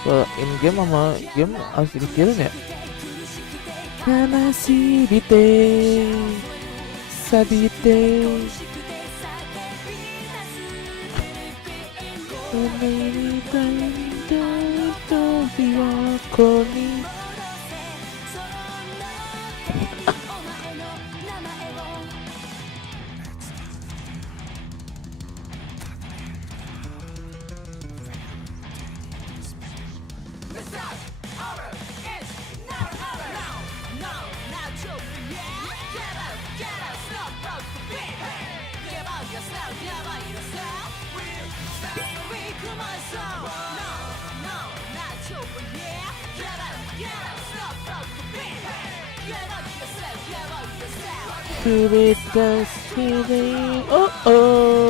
Kalau in game sama game asli kecilin ya. Donasi bite sabite oh oh.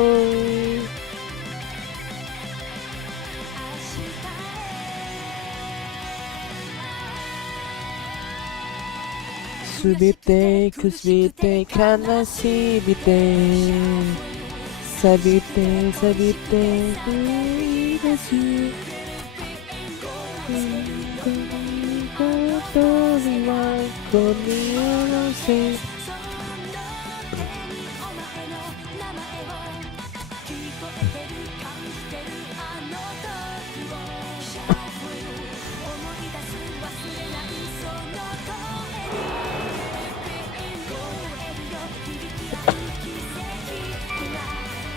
Subite kusbite kanasi bite sabite sabite desu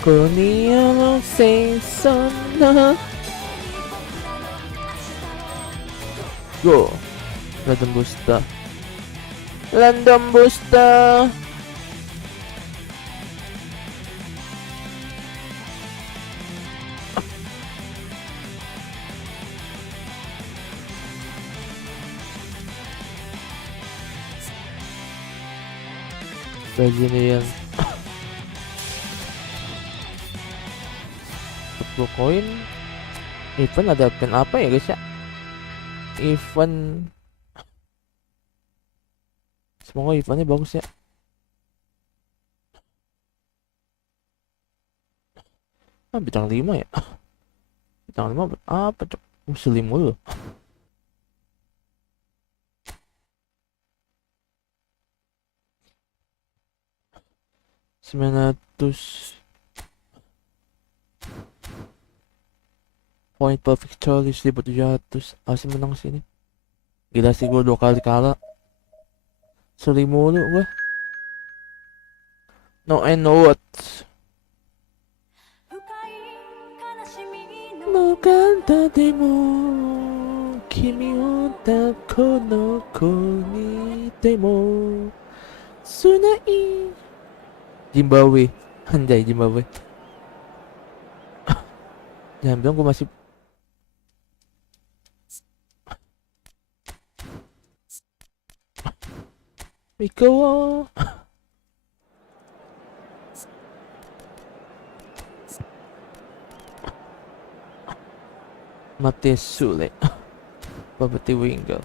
Konia say sonna. Go. Random booster. Random booster. Begini yang 10 koin. Event ada event apa ya guys ya? Event, semoga eventnya bagus ya. Bintang 5 ya. Bintang 5 apa cok? Muslim mulu. Point per victory 1700. Asli menang sini. Gila sih gue 2 kali kalah. Seri mulu gue. No and no what. Moganta demo kimi wo tako no ko ni demo sunai. Zimbabwe. Anjay Zimbabwe. Jangan bilang gue masih Miko. Mate Sule. Property Winger.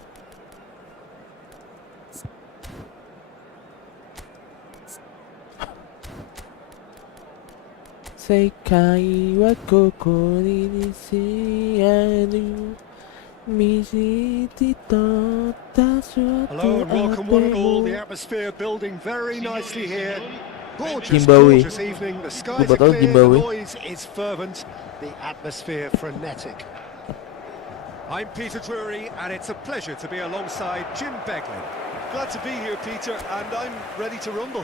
Sekai wa kokori ni shiaru Mishiti totta suatu Hello and welcome one and all. The apemu. atmosphere building very nicely here. Gorgeous, Zimbabwe. gorgeous evening. The skies Gue are bakal clear, the Zimbabwe. noise is fervent, the atmosphere frenetic. I'm Peter Drury and it's a pleasure to be alongside Jim Beglin. Glad to be here, Peter, and I'm ready to rumble.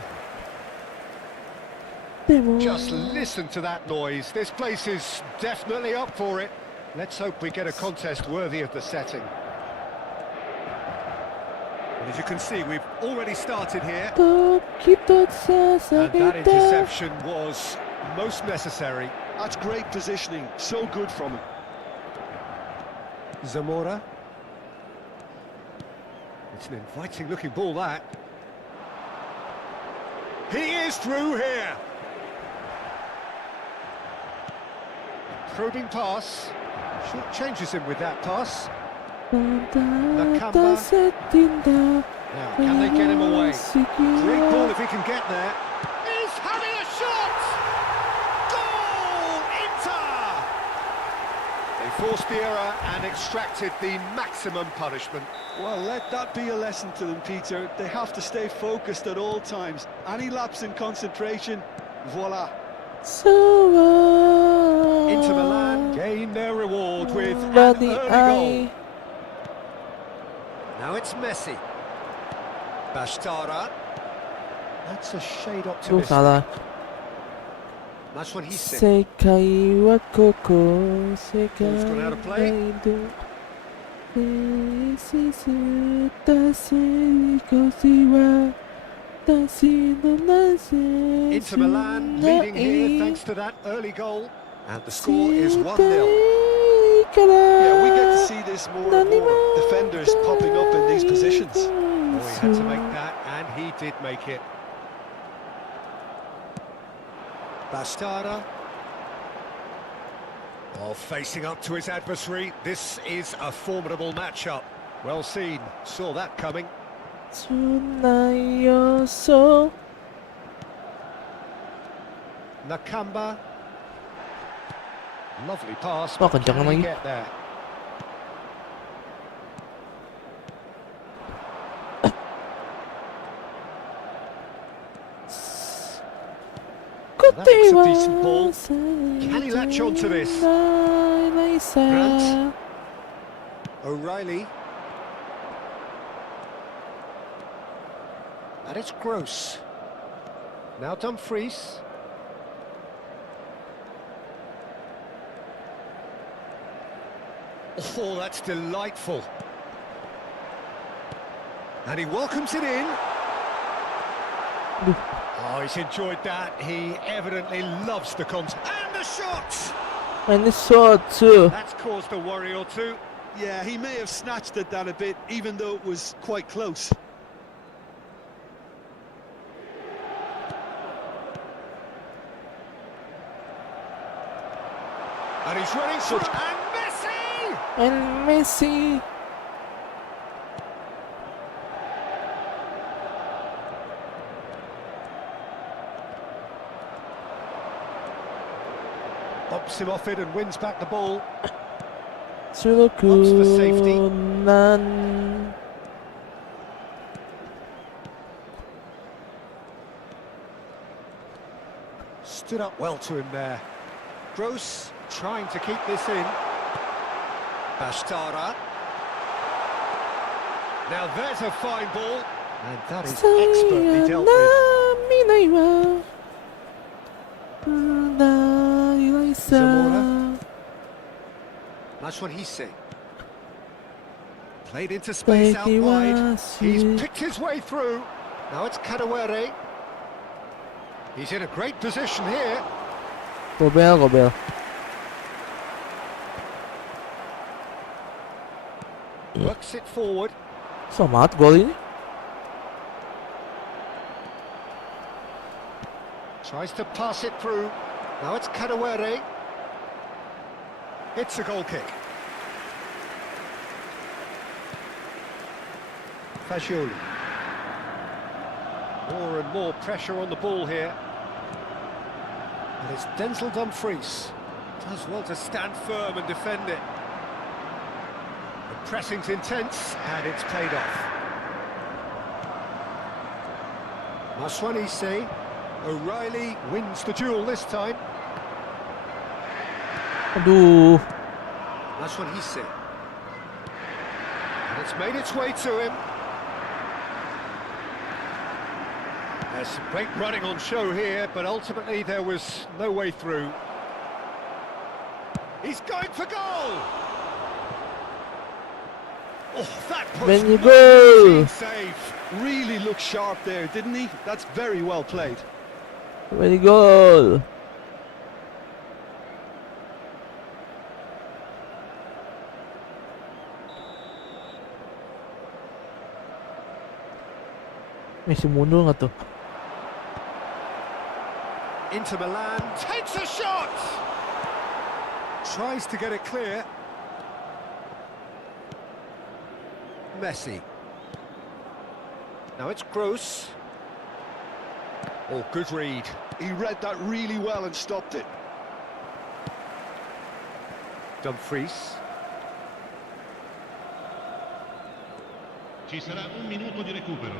Just listen to that noise. This place is definitely up for it. Let's hope we get a contest worthy of the setting. And as you can see, we've already started here. And that interception was most necessary. That's great positioning, so good from him. Zamora. It's an inviting looking ball, that. He is through here. Probing pass. Short changes him with that pass. Nakamba. Now, can they get him away? Great ball if he can get there. He's having a shot! Goal! Inter! They forced the error and extracted the maximum punishment. Well, let that be a lesson to them, Peter. They have to stay focused at all times. Any lapse in concentration, voila. Inter Milan gain their reward with an early goal. Now it's Messi. Bashtara. That's a shade optimistic. Salah. That's what he said. Sekai wa koko, Ball's gone out of play. Inter Milan leading here thanks to that early goal. And the score is 1-0. Yeah, we get to see this more and more. Defenders popping up in these positions. Oh, he had to make that, and he did make it. Bastarda. Oh, facing up to his adversary. This is a formidable matchup. Well seen. Saw that coming. Nakamba. Lovely pass. Oh, but kencang can he lagi. get there? That's a decent ball. Can he latch on to this? Grant. O'Reilly. And it's Gross. Now Dumfries. Oh, that's delightful. And he welcomes it in. Oh, he's enjoyed that. He evidently loves the contact. And the shot! And the shot too. That's caused a worry or two. Yeah, he may have snatched at that a bit, even though it was quite close. And he's running through. And Messi! And Messi. Bumps him off it and wins back the ball. Suluku for safety. nan. Stood up well to him there. Gross trying to keep this in. Bashtara. Now there's a fine ball. And that is expertly dealt with. Zamora. That's what he's saying. Played into space out wide. He's picked his way through. Now it's Kadewere. He's in a great position here. Gobert. Works it forward. Sama at gol ini. Tries to pass it through. Now it's Kadewere. It's a goal kick. Fagioli. More and more pressure on the ball here. And it's Denzel Dumfries. Does well to stand firm and defend it. The pressing's intense and it's paid off. Maswanise. O'Reilly wins the duel this time. Aduh. Maswanise. And it's made its way to him. There's some great running on show here, but ultimately there was no way through. He's going for goal! Oh, that puts When you no go. routine save. Really looked sharp there, didn't he? That's very well played. Very gol. Messi mundur nggak tuh? Inter Milan takes a shot! Tries to get it clear. Messi. Now it's Gross. Oh, good read. He read that really well and stopped it. Dumfries. Ci sarà un minuto di recupero.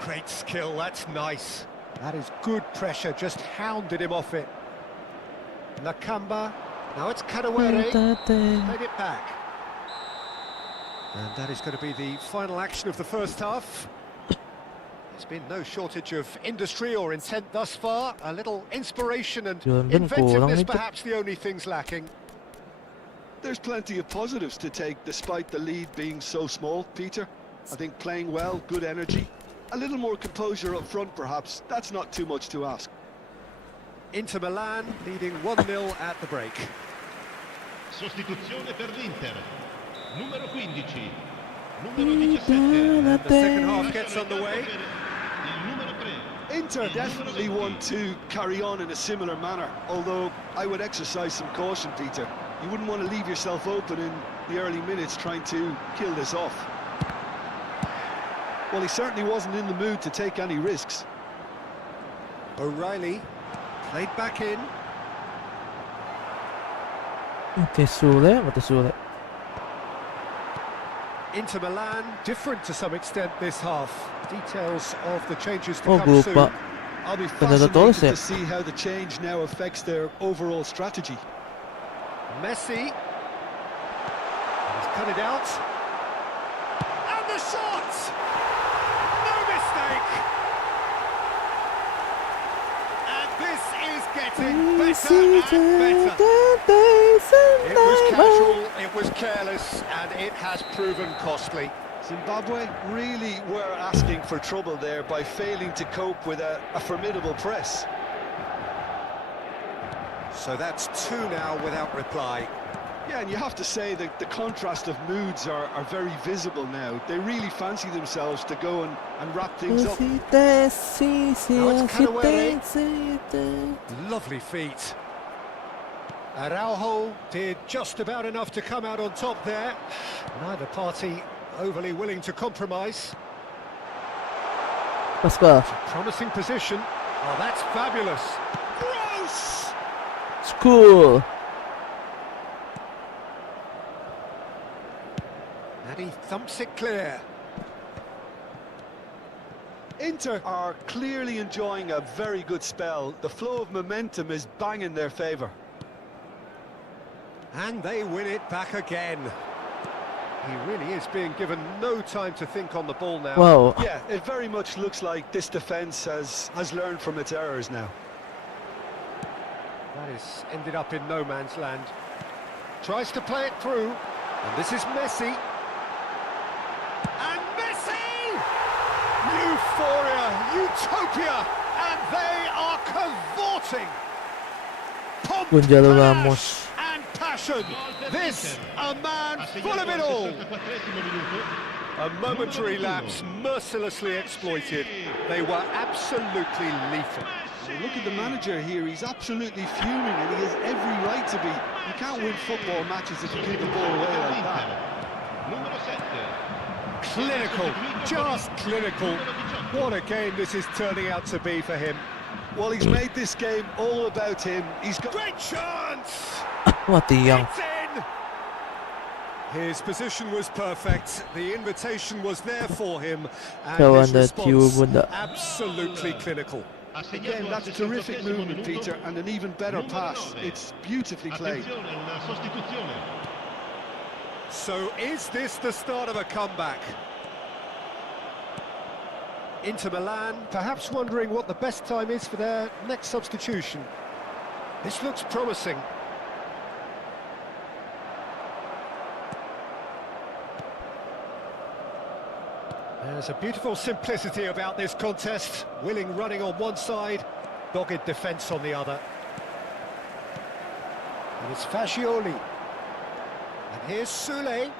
Great skill, that's nice. That is good pressure, just hounded him off it. Nakamba. Now it's Kadewere. Played it back. And that is going to be the final action of the first half. There's been no shortage of industry or intent thus far. A little inspiration and Jangan kurang inventiveness itu. perhaps the only things lacking. There's plenty of positives to take despite the lead being so small, Peter. I think playing well, good energy. A little more composure up front perhaps. That's not too much to ask. Inter Milan leading 1-0 at the break. Sostituzione per l'Inter. Numero 15. Numero 17. And the second half gets underway. Il numero 3. Inter definitely want to carry on in a similar manner, although I would exercise some caution, Peter. You wouldn't want to leave yourself open in the early minutes trying to kill this off. Well, he certainly wasn't in the mood to take any risks. O'Reilly played back in. Mati Sule. Inter Milan different to some extent this half. Details of the changes to Oh, come soon. lupa. I'll be Canada fascinated does to it. see how the change now affects their overall strategy. Messi. He's cut it out. And the shot! No mistake! And this is getting better and better. It was casual, it was careless, and it has proven costly. Zimbabwe really were asking for trouble there by failing to cope with a formidable press. So that's 2 now without reply. Yeah, and you have to say that the contrast of moods are very visible now. They really fancy themselves to go and wrap things up. Lovely feet. Araujo did just about enough to come out on top there. Neither party overly willing to compromise. Pascal. Promising position. Oh, that's fabulous. Gross! School. And he thumps it clear. Inter are clearly enjoying a very good spell. The flow of momentum is bang in their favour. And they win it back again. He really is being given no time to think on the ball now. Wow. Yeah, it very much looks like this defence has learned from its errors now. That has ended up in no man's land. Tries to play it through. And this is Messi. And Messi! Euphoria, utopia, and They are cavorting. Pomp, Gonzalo panache Ramos. and passion. This a man full of it all. A momentary lapse mercilessly exploited. They were absolutely lethal. Look at the manager here, he's absolutely fuming and he has every right to be. You can't win football matches if you give the ball away like that. Clinical, just clinical. What a game this is turning out to be for him. Well, he's made this game all about him. He's got Great chance! What the young. It's in! His position was perfect. The invitation was there for him. And Kawan his dah response, tiup benda. absolutely clinical. Again, that's a terrific movement, Peter, and an even better pass. It's beautifully played. So is this the start of a comeback? Inter Milan, perhaps wondering what the best time is for their next substitution. This looks promising. There's a beautiful simplicity about this contest. Willing running on one side, dogged defence on the other. And it's Fascioli. And here's Sule.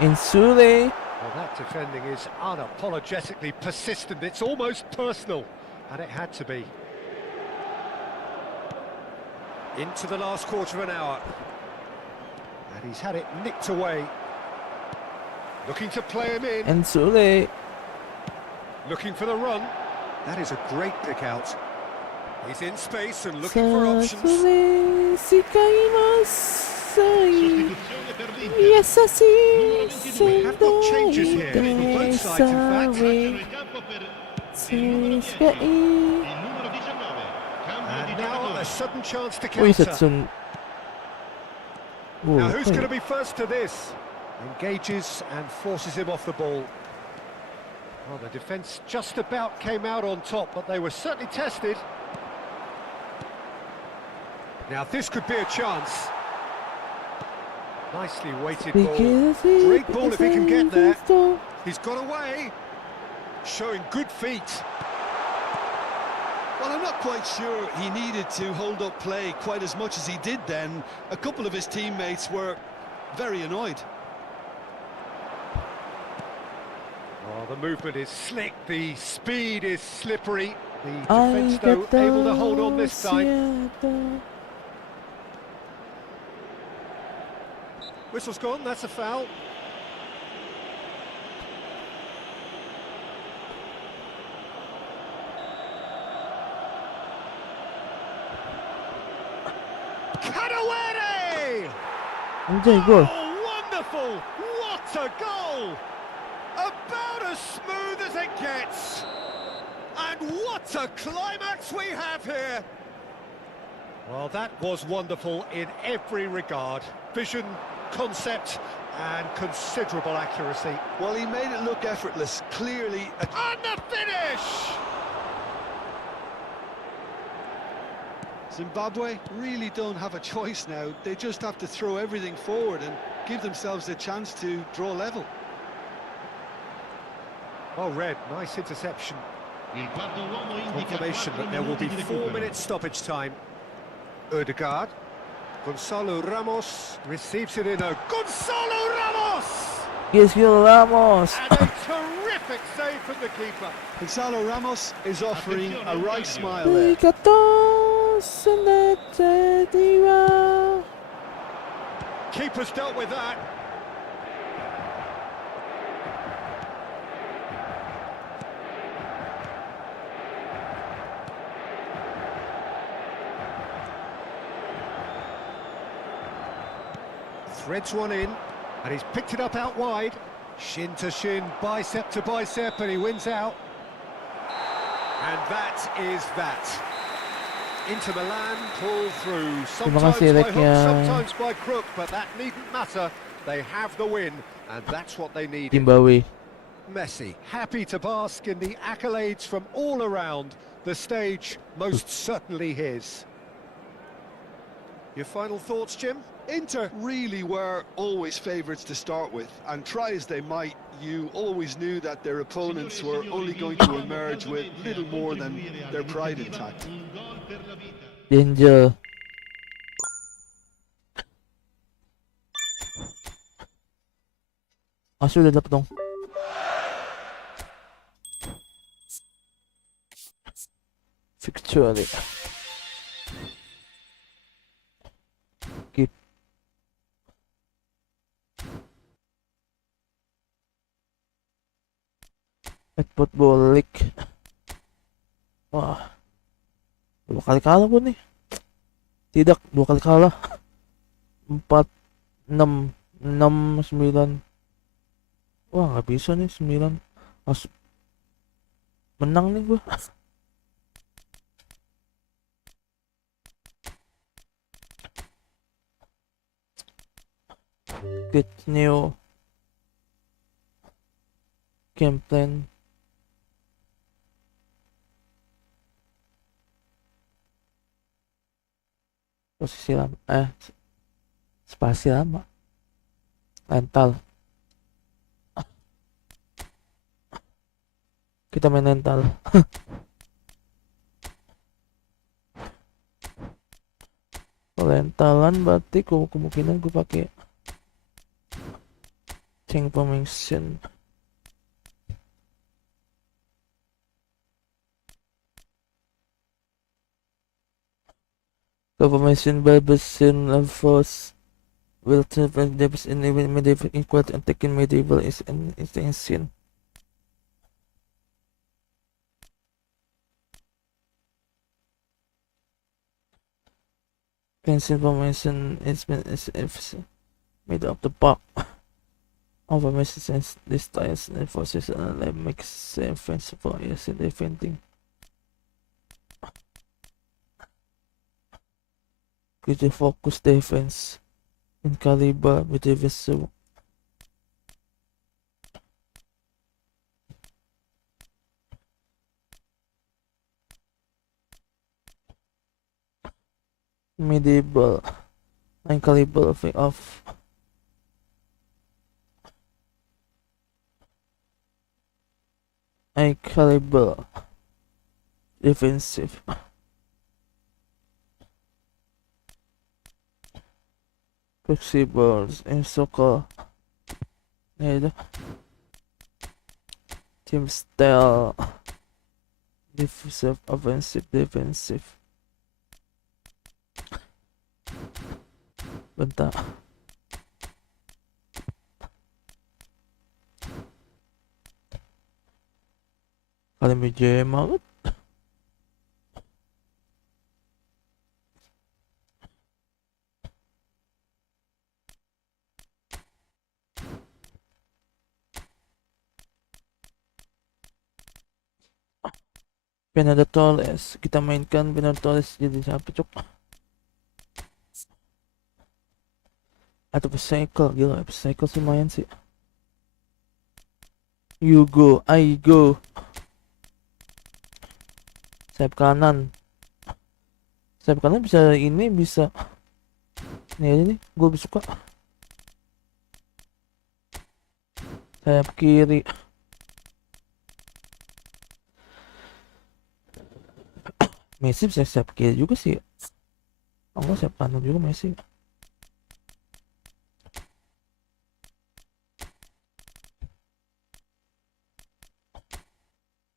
In Sule. Well, that defending is unapologetically persistent. It's almost personal, and it had to be. Into the last quarter of an hour. And he's had it nicked away. Looking to play him in. And Sule. Looking for the run. That is a great pick out. He's in space and looking for options. Sule. Sikaimasu. Yes, I see. We have got changes here for both sides, in fact. And now a sudden chance to Ui, counter. Satsum. Now who's going to be first to this? Engages and forces him off the ball. Well, the defence just about came out on top, but they were certainly tested. Now this could be a chance. Nicely weighted ball. Great ball if he can get there. He's got away. Showing good feet. Well, I'm not quite sure he needed to hold up play quite as much as he did then. A couple of his teammates were very annoyed. Oh, the movement is slick, the speed is slippery. The defence, though, able to hold on this time. Whistle's gone, that's a foul. Cadawere! Anjay, gol. Oh, wonderful! What a goal! About as smooth as it gets. And what a climax we have here! Well, that was wonderful in every regard. Vision, concept, and considerable accuracy. Well, he made it look effortless, clearly. And the finish! Zimbabwe really don't have a choice now. They just have to throw everything forward and give themselves a chance to draw level. Oh, Red, nice interception. Confirmation that there will be 4 minutes stoppage time. Odegaard. Gonzalo Ramos receives it in a... Gonzalo Ramos! Yes, Ramos. And a terrific save from the keeper. Gonzalo Ramos is offering a right smile there. Keeper's dealt with that. Threads one in, and he's picked it up out wide. Shin to shin, bicep to bicep, and he wins out. And that is that. Inter Milan pull through, sometimes by hook, sometimes by crook, but that needn't matter. They have the win, and that's what they need. Zimbabwe. Messi, happy to bask in the accolades from all around. The stage most certainly his. Your final thoughts, Jim? Inter really were always favourites to start with, and try as they might, you always knew that their opponents were only going to emerge with little more than their pride intact. Danger. Udah dapet dong. Victory. Keep. At football league. Wah. 2 kali kalah pun nih. Tidak, 2 kali kalah. 4, 6, 6, 9. Wah, nggak bisa nih 9. Harus menang nih gua. Get new game plan. Posisi lama, spasi lama. Mental. Kita main mental. Mentalan berarti kemungkinan gue pakai information. Information by Basin of Force will turn depths in medieval equal and taking medieval is an extension. Fence information is made of the bark of a message this styles and forces and makes fence for yes in defending. Could you focus defense in caliber with the vessel? Medieval and caliber of a caliber defensive. Flexibles in soccer. Need team style. Defensive, offensive, defensive. Bentar. Kalian BJ banget. Torres, kita mainkan Torres jadi siapa cok? Atau Pecycle, gila Pecycle lumayan sih. You go, I go. Sayap kanan bisa ini, bisa ini aja nih, gue lebih suka. Sayap kiri Messi bisa sayap kiri juga sih. Enggak, sayap kanan juga Messi.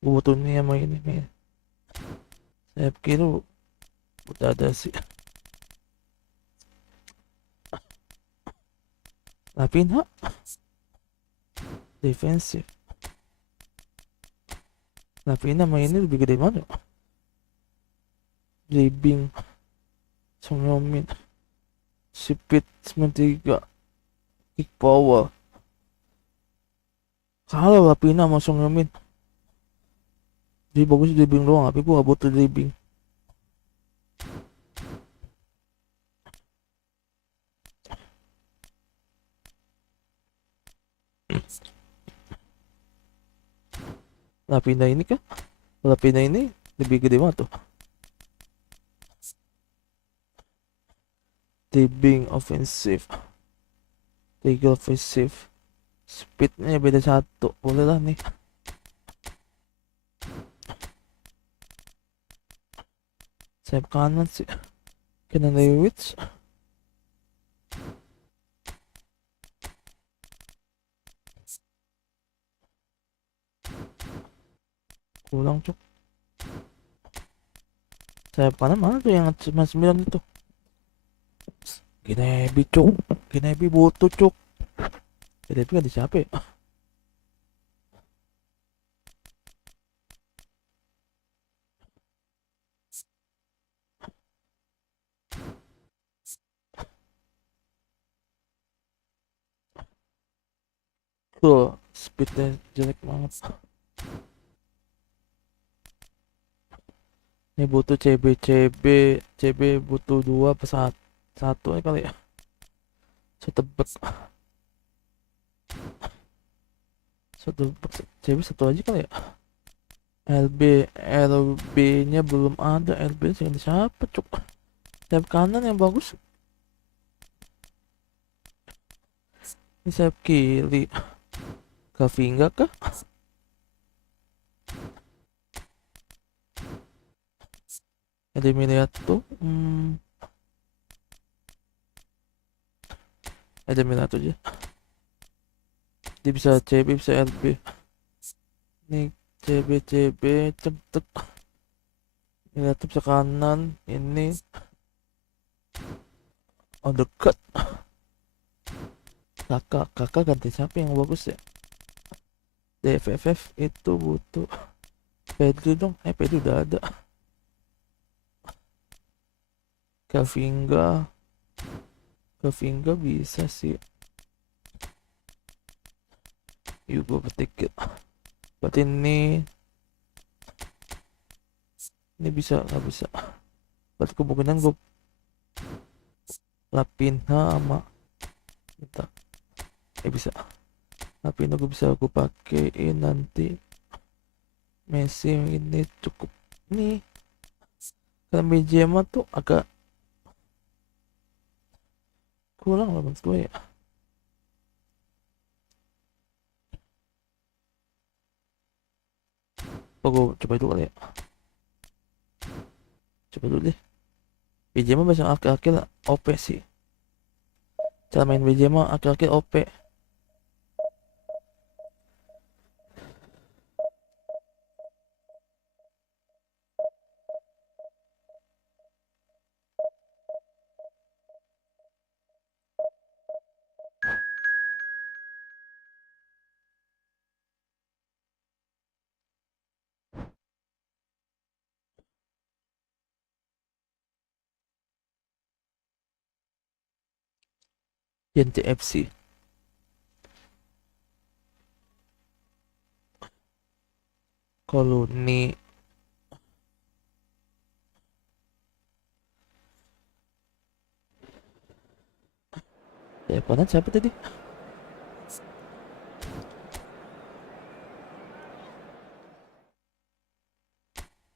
Gue butuh nih sama ini nih. Sayap kiri udah ada sih. Lapinha defensif. Lapinha mainnya lebih gede mana? Dribbling, Songyomin, Speed 93, Kick Power. Kalau Lapina sama Songyomin, jadi bagus dribbling doang, tapi gue gak butuh dribbling. Lapina ini kan? Lapina ini lebih gede banget tuh. They being offensive. They go offensive. Speednya beda 1. Boleh lah nih. Sayap kanan sih. Kanan Lewis. Kurang cuk. Sayap kanan mana tuh yang cuma 9 itu? Ginebi cuk. Ginebi butuh cuk. Ginebi kan di siapa ya? Tuh, speednya jelek banget. Ini butuh CB butuh 2 per 1 kali ya. Setebek. CB 1 aja kali ya. LB nya belum ada. LB siapa cuk? Sayap kanan yang bagus. Ini sayap kiri. Kavinga kah? Ada melihat tuh. Ada melihat aja. Dia bisa CB bisa LB. Nih CB cepet. Melihat tuh bisa kanan. Ini. Oh dekat. Kakak ganti siapa yang bagus ya? DFFF itu butuh Pedro dong. Pedro udah ada. Kavinga bisa sih. Yuk gue petik. Berarti ini bisa nggak bisa. Berarti kemungkinan gue Lapinha sama kita. Bisa. Lapinha gue bisa gue pakein nanti. Messi ini cukup nih. Karena Benzema tuh agak kurang lah menurut gue ya. Gue coba dulu kali ya. Coba dulu deh. Benzema masih akhir-akhir OP sih. Cara main Benzema akhir-akhir OP. FC. Kalau ini ya kanan siapa tadi?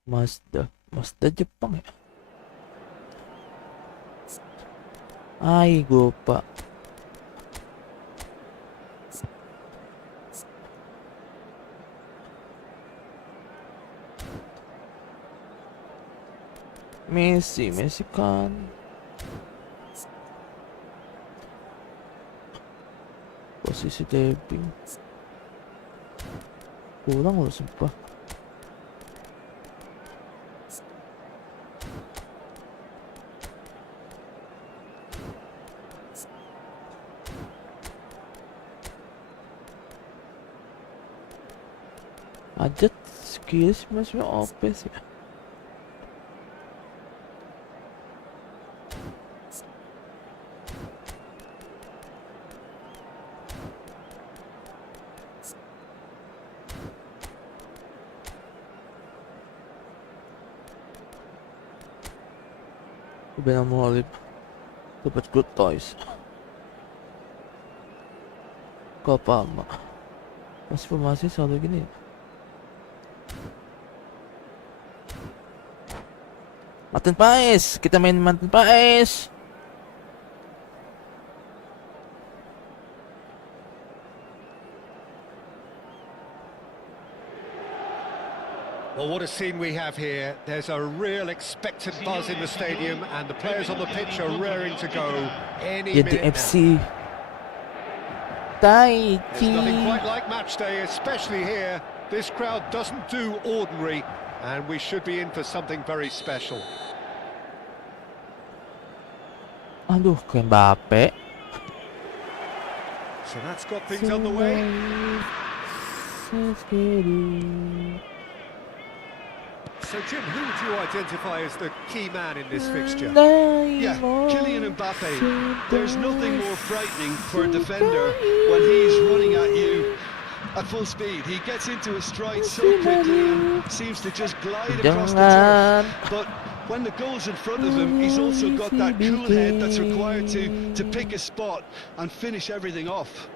Mazda Jepang ya? Gue pak. Messi kan posisi tapping kurang loh sumpah. Ajat skills masih OP sih. Ben Molip dapat good toys. Kok Palma masih selalu gini ya? Mantan Pais, kita main mantan Pais. Well, what a scene we have here. There's a real expectant buzz in the stadium, and the players on the pitch are raring to go any Yan the minute now. FC. Tai There's nothing quite Chi. like match day, especially here. This crowd doesn't do ordinary, and we should be in for something very special. Aduh, ke Mbappe. So that's got things on the way. So, Jim, who would you identify as the key man in this fixture? Yeah, Kylian Mbappe. There's nothing more frightening for a defender when he's running at you at full speed. He gets into his stride so quickly and seems to just glide across the turf. But when the goal's in front of him, he's also got that cool head that's required to pick a spot and finish everything off.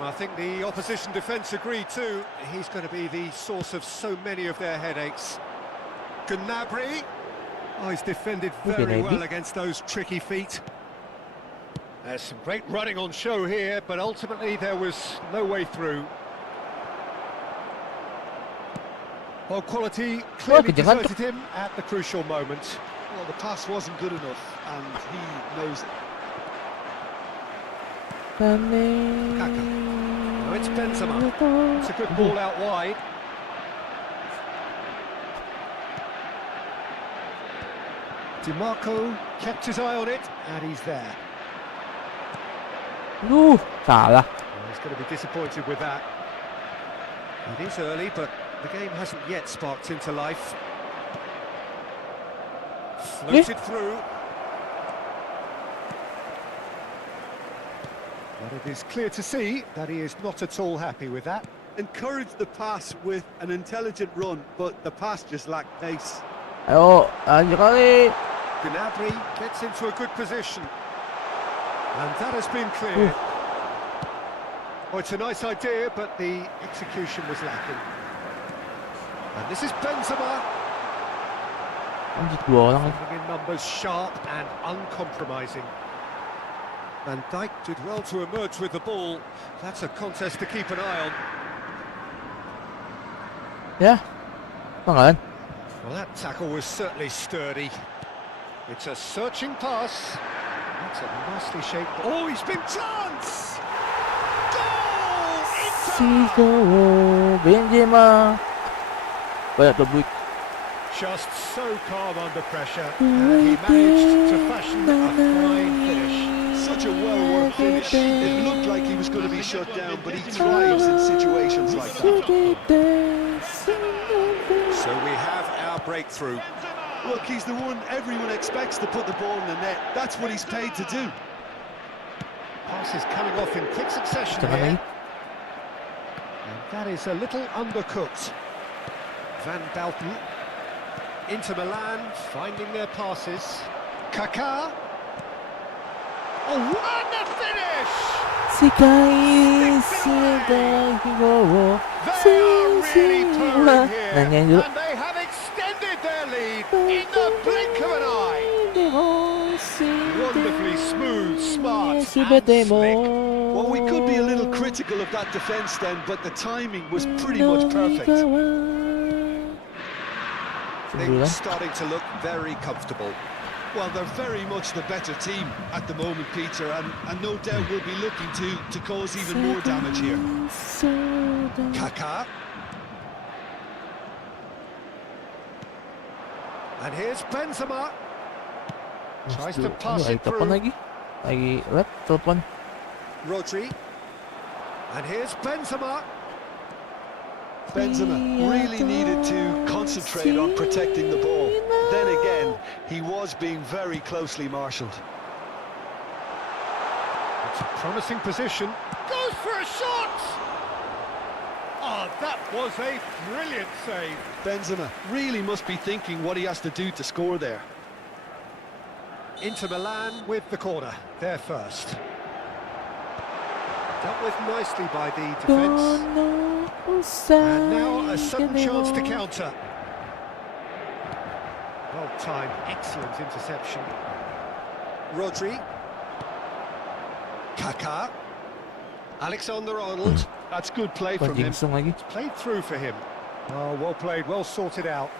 I think the opposition defence agree too. He's going to be the source of so many of their headaches. Gnabry. Oh, he's defended very well against those tricky feet. There's some great running on show here, but ultimately there was no way through. Well, quality clearly deserted him at the crucial moment. Well, the pass wasn't good enough, and he knows it. Kaka. No, it's Benzema. It's a good ball out wide. DiMarco kept his eye on it, and he's there. Salah. Well, he's going to be disappointed with that. It is early, but the game hasn't yet sparked into life. Floated through. But it is clear to see that he is not at all happy with that. Encouraged the pass with an intelligent run, but the pass just lacked pace. Ayo, lanjut kali. Gnabry gets into a good position. And that has been cleared. Oh, it's a nice idea, but the execution was lacking. And this is Benzema. Lanjut 2 orang. Coming in numbers sharp and uncompromising. Van Dijk did well to emerge with the ball. That's a contest to keep an eye on. Ya. Bakalan. Well, that tackle was certainly sturdy. It's a searching pass. That's a nicely shaped ball. Oh, he's been chance! Goal! Sigo Benzema. Banyak kebut. Just so calm under pressure. And he managed to fashion a fine finish. Such a well-worked finish. It looked like he was going to be shut down, but he thrives in situations like that. So we have our breakthrough. Look, he's the one everyone expects to put the ball in the net. That's what he's paid to do. Pass is coming off in quick succession here. And that is a little undercooked. Van Dalton into Milan, finding their passes. Kaká. Oh, what a finish! They are really purring here, and they have extended their lead in the blink of an eye. Wonderfully smooth, smart, and slick. Well, we could be a little critical of that defence then, but the timing was pretty much perfect. Things starting to look very comfortable. Well, they're very much the better team at the moment, Peter, and no doubt will be looking to cause even more damage here. Kaká. And here's Benzema. Tries to pass it through. Lagi left telepon. Rodri. And here's Benzema. Benzema really needed to concentrate on protecting the ball. Then again, he was being very closely marshalled. It's a promising position. Goes for a shot! Oh, that was a brilliant save. Benzema really must be thinking what he has to do to score there. Inter Milan with the corner, there first. Dealt with nicely by the defence. And now a sudden chance to counter. Well timed, excellent interception. Rodri. Kaká. Alexander-Arnold. That's good play from him. Lagi. Played through for him. Oh, well played, well sorted out.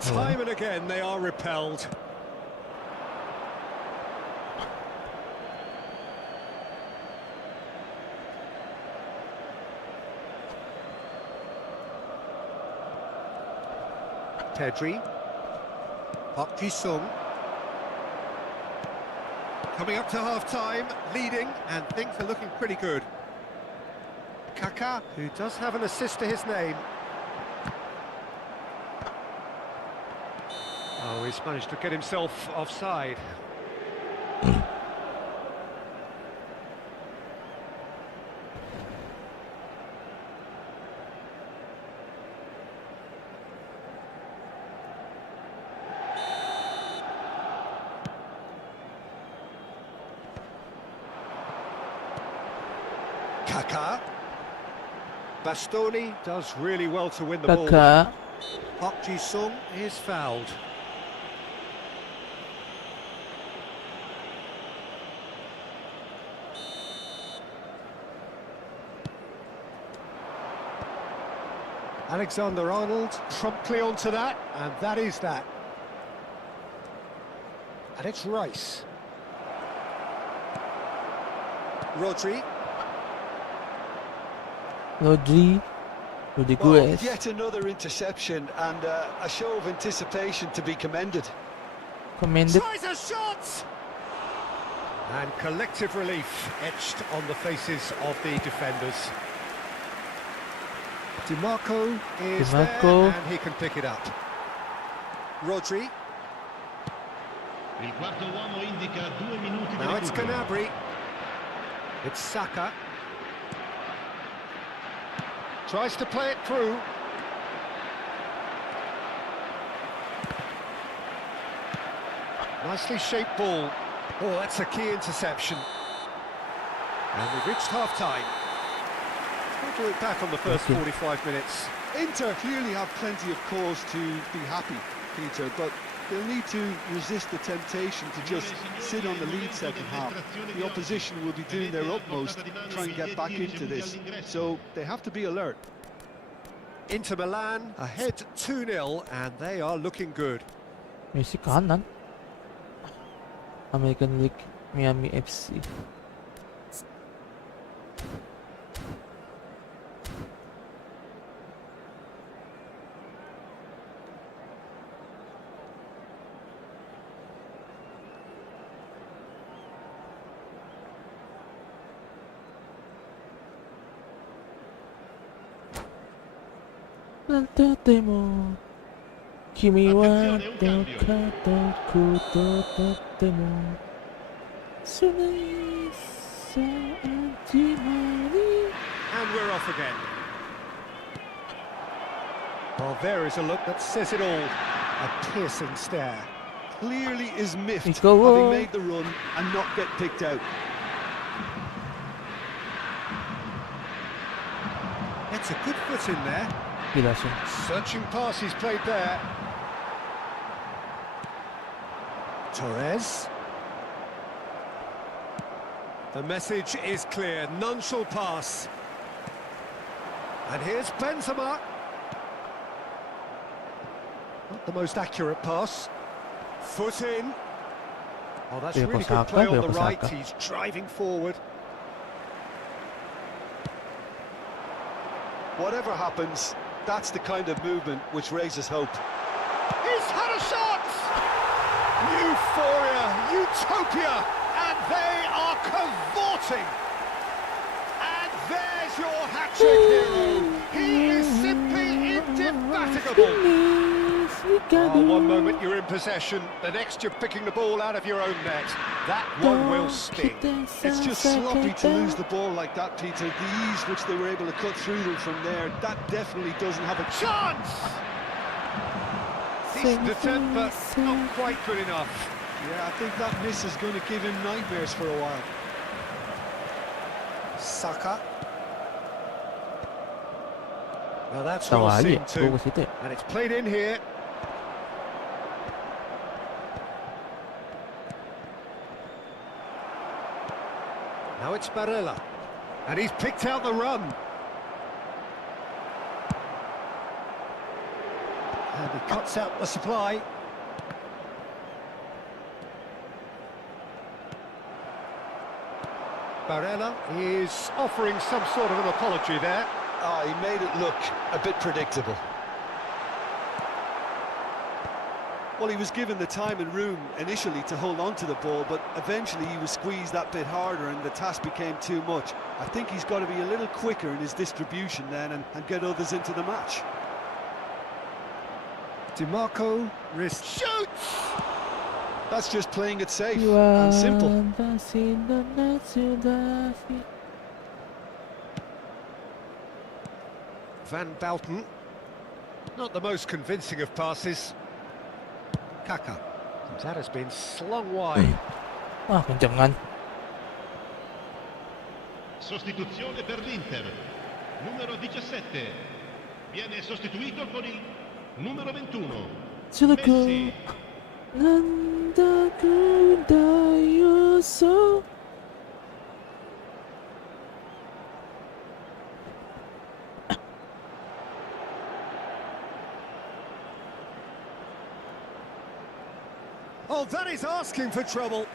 Time and again they are repelled. Pedri. Park Ji-sung. Coming up to half-time, leading, and things are looking pretty good. Kaka, who does have an assist to his name. Oh, he's managed to get himself offside. Kaka. Bastoni does really well to win the ball. Kakak. Park Ji-sung is fouled. Alexander-Arnold promptly onto that, and that is that. And it's Rice. Rodri. Rodri. Well, Rodriguez. yet another interception and a show of anticipation to be commended. Commended. Tries a shot! And collective relief etched on the faces of the defenders. DiMarco is DiMarco. there, and he can pick it up. Rodri. Il quarto uomo indica 2 minuti di Now it's recupero. Gnabry. It's Saka. Tries to play it through. Nicely shaped ball. Oh, that's a key interception. And we've reached half-time. We'll do it back on the first 45 minutes. Inter clearly have plenty of cause to be happy, Peter, but they'll need to resist the temptation to just sit on the lead second half. The opposition will be doing their utmost to try and get back into this, so they have to be alert. Inter Milan ahead 2-0, and they are looking good. Messi kanan. American League Miami FC. Nantatemo. Kimi wa tokata kutotatemo. Sunai sa antimani. And we're off again. Well, there is a look that says it all. A piercing stare. Clearly is miffed, Ikaw, having made the run and not get picked out. That's a good foot in there. Gilasin. Searching pass he's played there. Torres. The message is clear. None shall pass. And here's Benzema. Not the most accurate pass. Foot in. Oh, that's Veo really Saka, good play on veo the right. Saka. He's driving forward. Whatever happens, that's the kind of movement which raises hope. He's had a shot! Euphoria, utopia, and they are cavorting. And there's your hat-trick hero. He is simply indefatigable. Oh, one moment you're in possession, the next you're picking the ball out of your own net. That one will sting. It's just sloppy to lose the ball like that, Peter. The ease which they were able to cut through them from there, that definitely doesn't have a Chance! Decent attempt, but not quite good enough. Yeah, I think that miss is going to give him nightmares for a while. Saka. Well, that's well Tawa seen aja. too. Gua ke situ. And it's played in here. Now it's Barella. And he's picked out the run. And he cuts out the supply. Barella is offering some sort of an apology there. Oh, he made it look a bit predictable. Well, he was given the time and room initially to hold on to the ball, but eventually he was squeezed that bit harder and the task became too much. I think he's got to be a little quicker in his distribution then and get others into the match. DiMarco shoots! That's just playing it safe and simple. Van Bouten. Not the most convincing of passes. Kaka. That has been slung wide. Kenceng kan? Sostituzione per l'Inter. Numero 17. Viene sostituito con il numero 21. Silakan. Messi. Nanda Yoso. Oh, that is asking for trouble.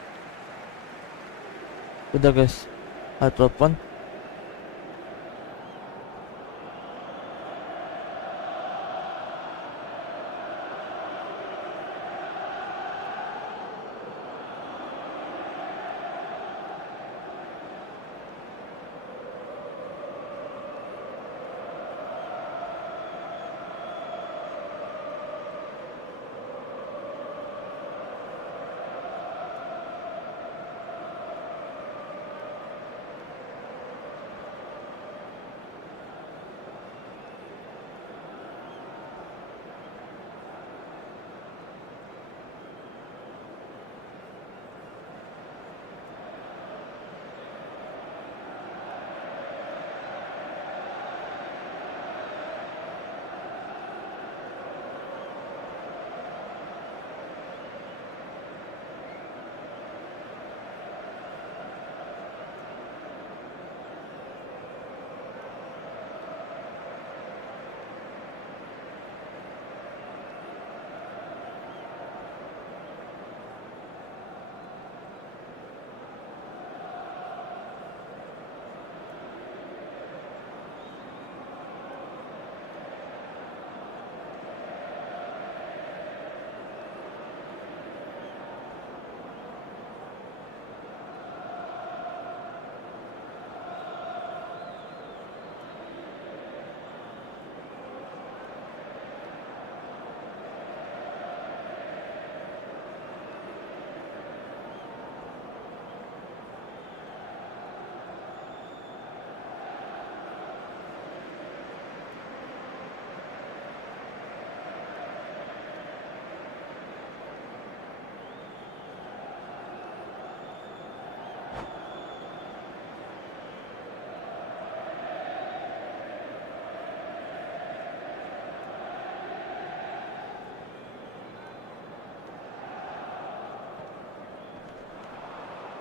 Udah guys, ada telepon.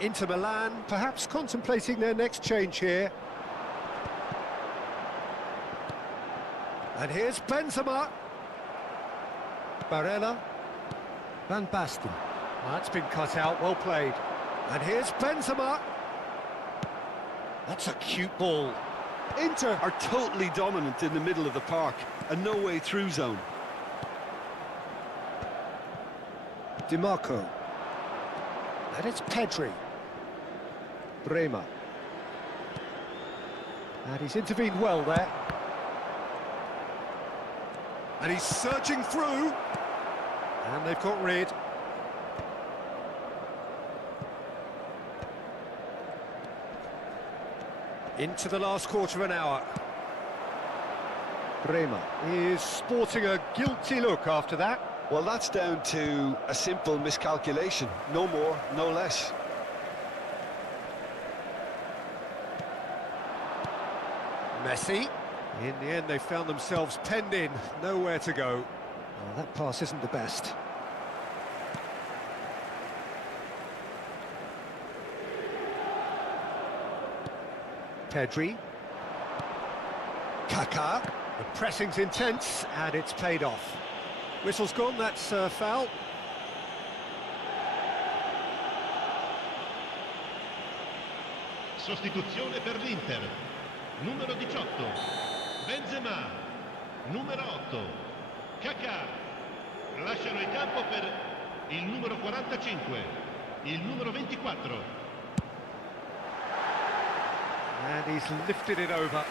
Inter Milan, perhaps contemplating their next change here. And here's Benzema. Barella. Van Basten. That's been cut out, well played. And here's Benzema. That's a cute ball. Inter are totally dominant in the middle of the park, a no-way through zone. DiMarco. And it's Pedri. Bremer. And he's intervened well there. And he's surging through. And they've got rid. Into the last quarter of an hour. Bremer is sporting a guilty look after that. Well, that's down to a simple miscalculation. No more, no less. Messi. In the end, they found themselves penned in, nowhere to go. Oh, that pass isn't the best. Pedri. Kaká. The pressing's intense, and it's paid off. Whistle's gone, that's foul. Sostituzione per l'Inter. Numero 18, Benzema. Numero 8, Kaká. Lasciano il campo per il numero 45, il numero 24. And he's lifted it over.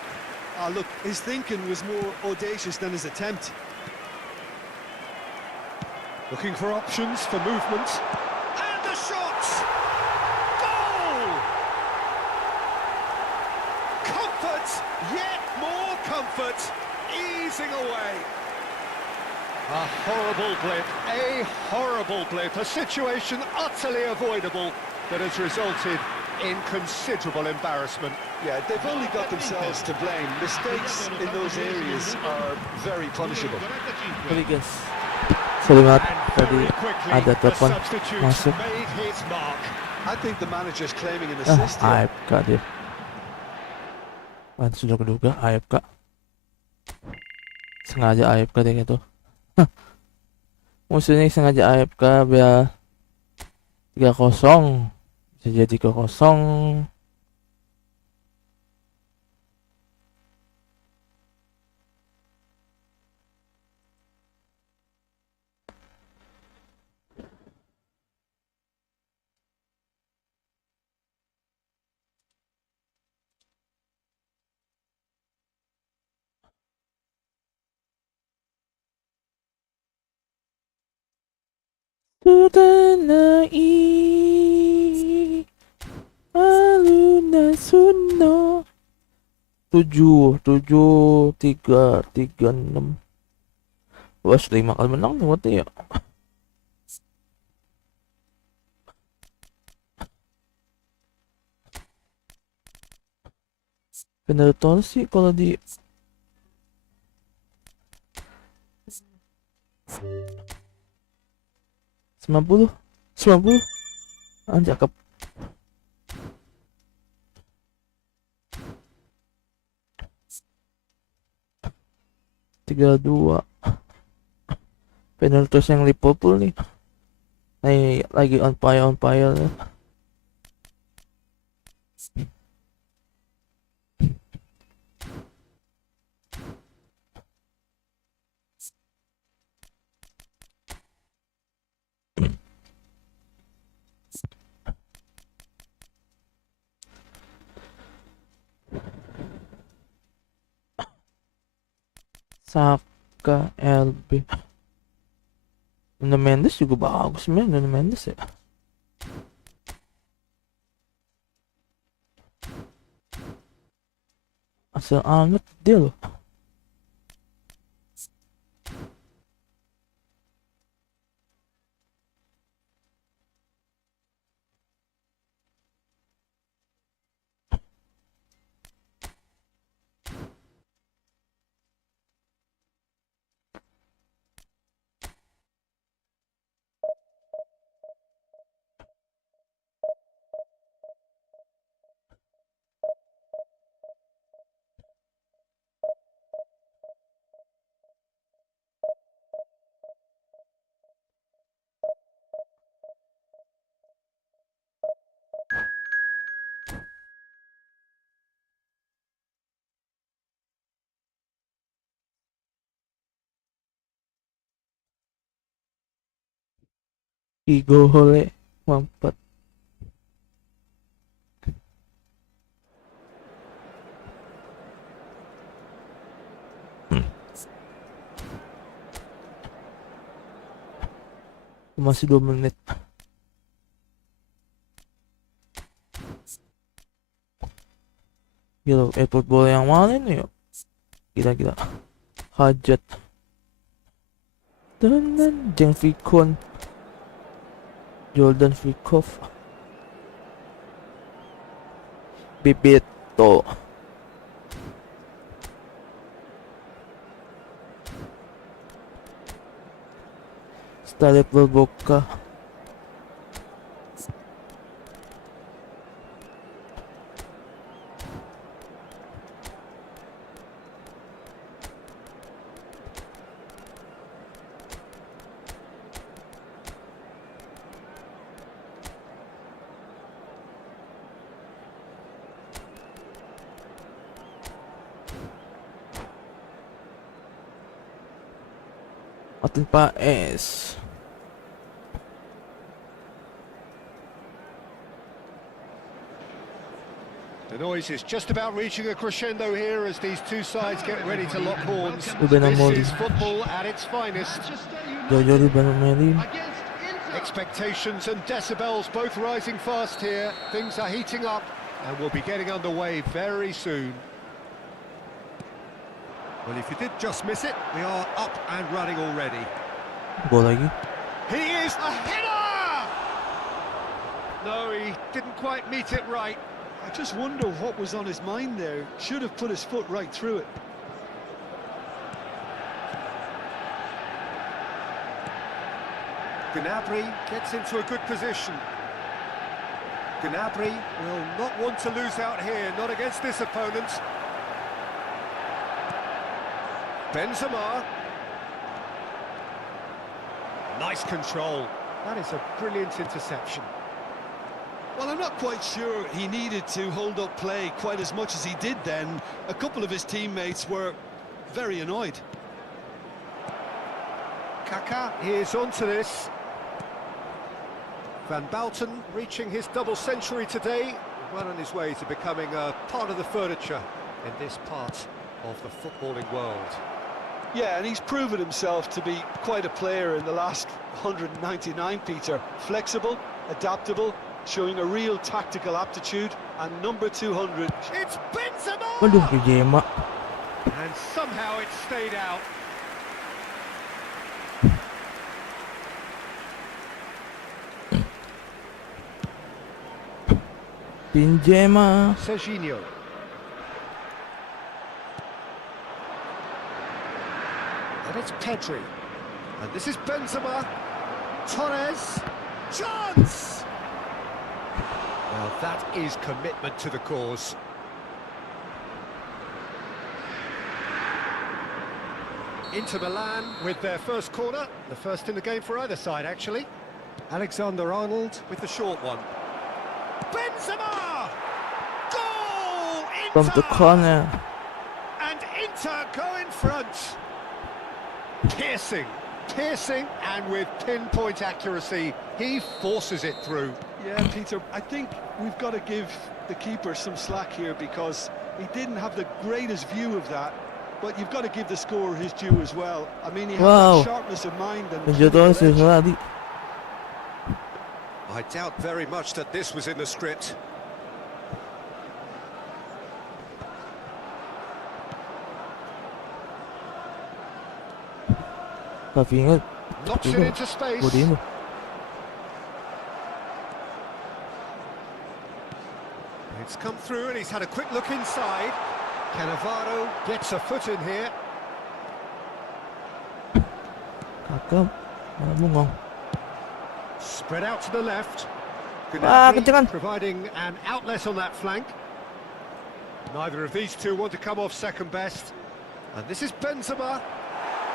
Look, his thinking was more audacious than his attempt. Looking for options, for movement. And the shot! Goal! Comfort, yet more comfort, easing away. A horrible blip, a situation utterly avoidable that has resulted in considerable embarrassment. Yeah, they've only got themselves to blame. Mistakes in those areas are very punishable. Sorry guys, sorry banget tadi Very quickly, ada the telepon substitute masuk. made his mark. I think the manager's claiming an assist here. AFK dia. Kan sudah keduga AFK. Sengaja AFK dia gitu. Musuhnya sengaja AFK biar 3-0. Bisa jadi 3-0. Donai aluna sunno 7-3-3-6. Wah, 5 kali menang nih waktu ya. Bener tol sih kalau di sembilan puluh cakep. Tiga dua penalti yang Liverpool nih. Nih lagi on fire ya. Saka, LB. Nuno Mendes juga bagus men, Nuno Mendes ya. Asal amat dia loh. Igole mampet. Masih 2 menit. Gila, efootball yang mana nih yuk? Gila. Hajat. Dan Jeng Fikon. Jordan Fikov. Bebeto. Stale Boca. Martin Paes. The noise is just about reaching a crescendo here as these two sides get ready to lock horns. Ruben This Amorim. is football at its finest. Jojo Ruben Amorim. Expectations and decibels both rising fast here. Things are heating up and we'll be getting underway very soon. Well, if you did just miss it, we are up and running already. Gol lagi. He is a header! No, he didn't quite meet it right. I just wonder what was on his mind there. Should have put his foot right through it. Gnabry gets into a good position. Gnabry will not want to lose out here, not against this opponent. Benzema. Nice control. That is a brilliant interception. Well, I'm not quite sure he needed to hold up play quite as much as he did then. A couple of his teammates were very annoyed. Kaká is onto this. Van Bouten reaching his double century today, well on his way to becoming a part of the furniture in this part of the footballing world. Yeah, and he's proven himself to be quite a player in the last 199, Peter. Flexible, adaptable, showing a real tactical aptitude, and number 200. It's Benzema! Waduh, Benzema. And somehow it stayed out. Benzema. Serginho. And it's Pedri. And this is Benzema. Torres. Chance! Well, that is commitment to the cause. Inter Milan with their first corner. The first in the game for either side, actually. Alexander-Arnold with the short one. Benzema! Goal! From the Inter! corner. And Inter go in front. Piercing, and with pinpoint accuracy, he forces it through. Yeah, Peter, I think we've got to give the keeper some slack here because he didn't have the greatest view of that, but you've got to give the scorer his due as well. I mean, he had that sharpness of mind and Berdonasi tadi. I doubt very much that this was in the script. Tapi ingat Knocks it into space. Godin. It's come through and he's had a quick look inside. Cannavaro gets a foot in here. Kakak. Mana bungong. Spread out to the left. Kencengan. Gnabry providing an outlet on that flank. Neither of these two want to come off second best. And this is Benzema.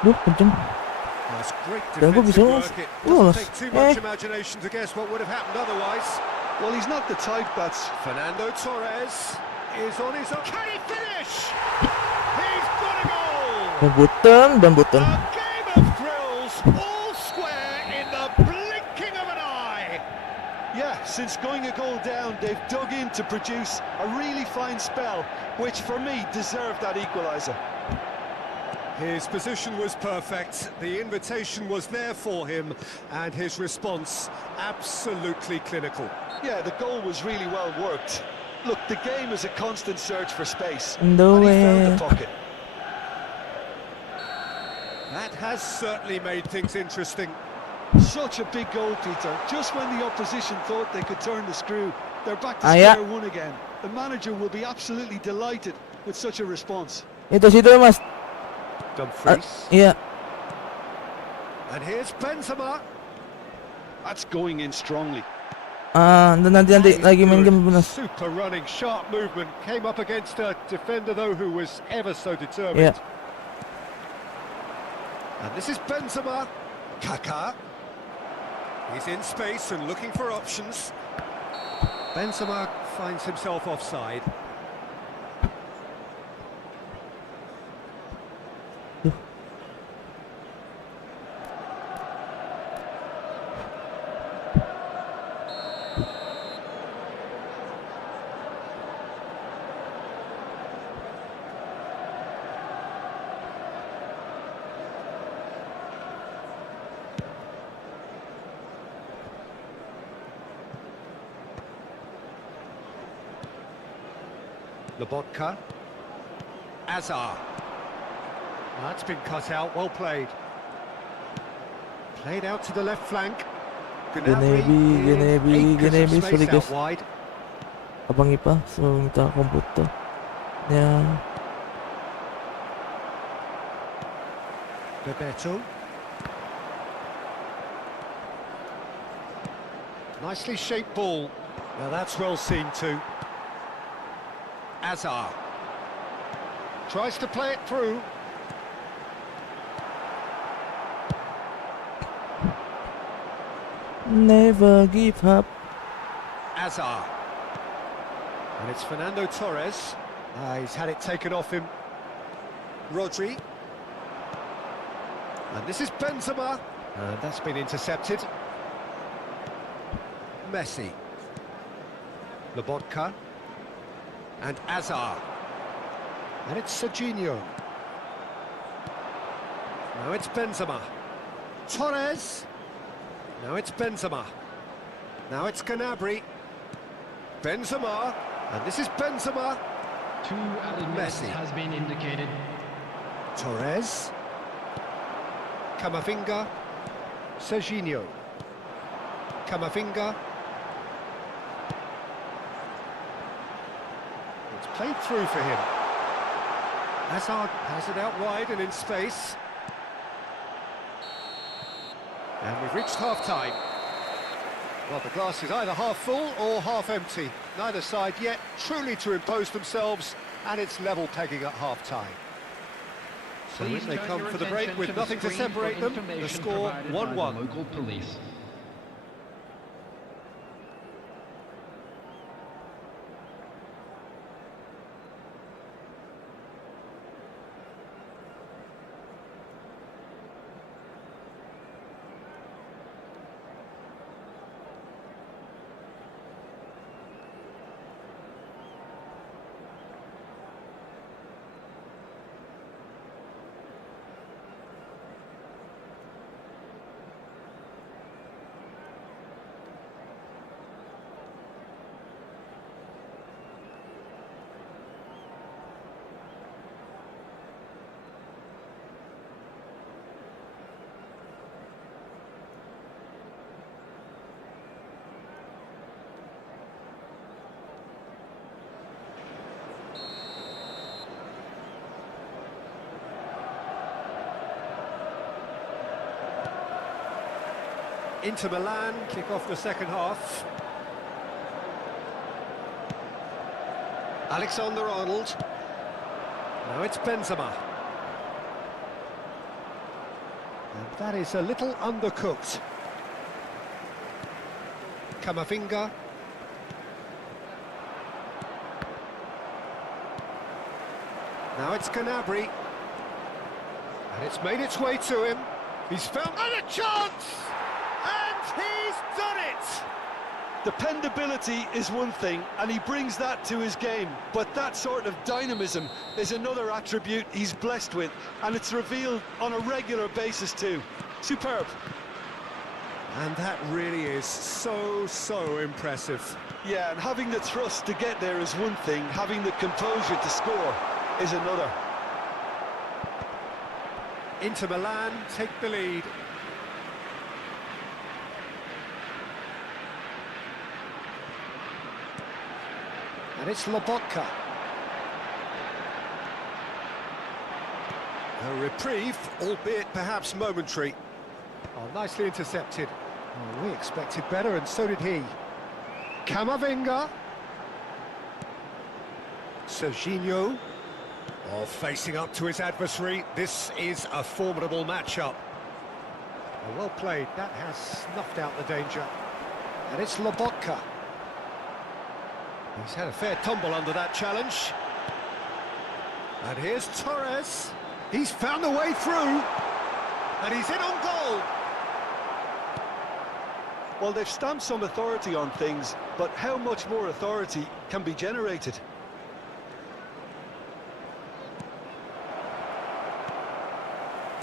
Duh, kenceng. That's great Dan gue defensive bisa work. It lolos. doesn't take too much imagination to guess what would have happened otherwise. well, he's not the type that's... Fernando Torres is on his own. Can he finish? He's got a goal! Bambutan. A game of thrills, all square in the blinking of an eye. Yeah, since going a goal down, they've dug in to produce a really fine spell, which for me deserved that equaliser. His position was perfect, the invitation was there for him, and his response absolutely clinical. Yeah, the goal was really well worked. Look, the game is a constant search for space, No and he way. found the pocket. That has certainly made things interesting. Such a big goal, Peter. Just when the opposition thought they could turn the screw, they're back to Yeah. square one again. The manager will be absolutely delighted with such a response. Itu situ mas. Dumfries. Iya. And here's Benzema. That's going in strongly. Nanti lagi main game benar. Super running, sharp movement. Came up against a defender, though, who was ever so determined. Yeah. And this is Benzema. Kaká. He's in space and looking for options. Benzema finds himself offside. Lobotka. Azar. That's been cut out, well played. Played out to the left flank. Gnabry, sorry Space guys. out wide. Abangi pa sa mga komputer niya. Bebeto. Nicely shaped ball. Now that's well seen too. Azar. Tries to play it through. Never give up. Azar. And it's Fernando Torres. He's had it taken off him. Rodri. And this is Benzema. And that's been intercepted. Messi. Lobotka. And Azar. And it's Serginho. Now it's Benzema. Torres. Now it's Benzema. Now it's Gnabry. Benzema. And this is Benzema. Messi has been indicated. Torres. Camavinga. Serginho. Camavinga. It's played through for him. Hazard has it out wide and in space. And we've reached half-time. Well, the glass is either half full or half empty. Neither side yet truly to impose themselves, and it's level pegging at half-time. So when they come for the break with nothing to separate them, the score 1-1. Local police. Inter Milan kick off the second half. Alexander-Arnold. Now it's Benzema. And that is a little undercooked. Camavinga. Now it's Gnabry. And it's made its way to him. He's found a chance! And he's done it! Dependability is one thing, and he brings that to his game, but that sort of dynamism is another attribute he's blessed with, and it's revealed on a regular basis too. Superb. And that really is so impressive. Yeah, and having the thrust to get there is one thing, having the composure to score is another. Inter Milan take the lead. And it's Lobotka. A reprieve, albeit perhaps momentary. Oh, nicely intercepted. Oh, we expected better, and so did he. Camavinga. Serginho. Oh, facing up to his adversary. This is a formidable matchup. Oh, well played. That has snuffed out the danger. And it's Lobotka. He's had a fair tumble under that challenge. And here's Torres. He's found a way through. And he's in on goal. Well, they've stamped some authority on things, but how much more authority can be generated?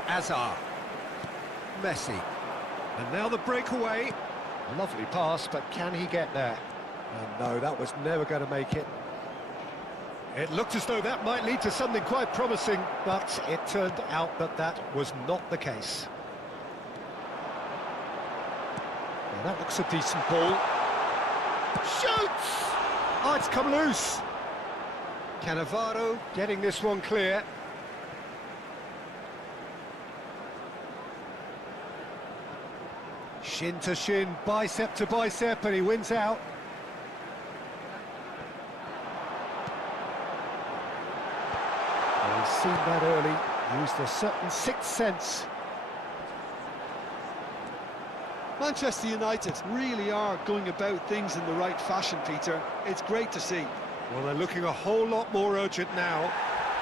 Azar. Messi. And now the breakaway. A lovely pass, but can he get there? And no, that was never going to make it. It looked as though that might lead to something quite promising, but it turned out that that was not the case. Well, that looks a decent ball. Shoots! Oh, it's come loose. Cannavaro getting this one clear. Shin to shin, bicep to bicep, and he wins out. He's seen that early, used a certain sixth sense. Manchester United really are going about things in the right fashion, Peter. It's great to see. Well, they're looking a whole lot more urgent now.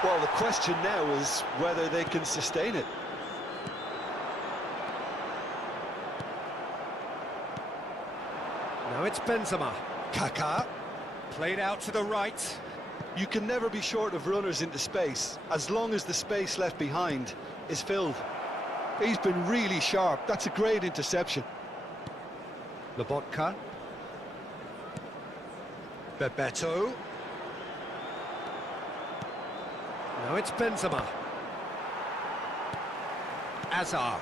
Well, the question now is whether they can sustain it. Now it's Benzema. Kaká, played out to the right. You can never be short of runners into space, as long as the space left behind is filled. He's been really sharp. That's a great interception. Lobotka. Bebeto. Now it's Benzema. Azar.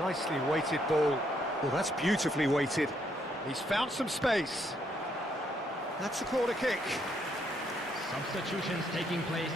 Nicely weighted ball. Well, that's beautifully weighted. He's found some space. That's a corner kick. Substitutions taking place.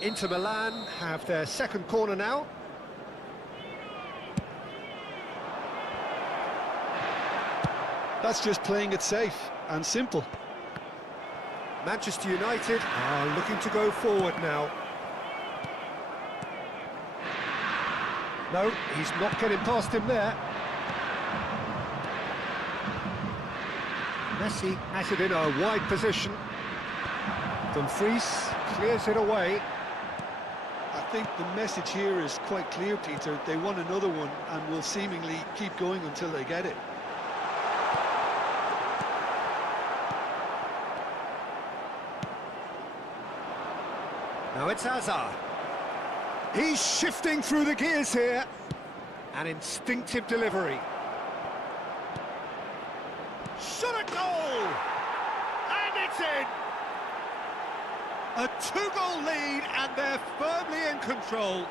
Inter Milan have their second corner now. That's just playing it safe and simple. Manchester United are looking to go forward now. No, he's not getting past him there. Messi has it in a wide position. Dumfries clears it away. I think the message here is quite clear, Peter. They want another one and will seemingly keep going until they get it. Now it's Hazard. He's shifting through the gears here. An instinctive delivery. Shot at goal! And it's in! A two-goal lead, and they're firmly in control.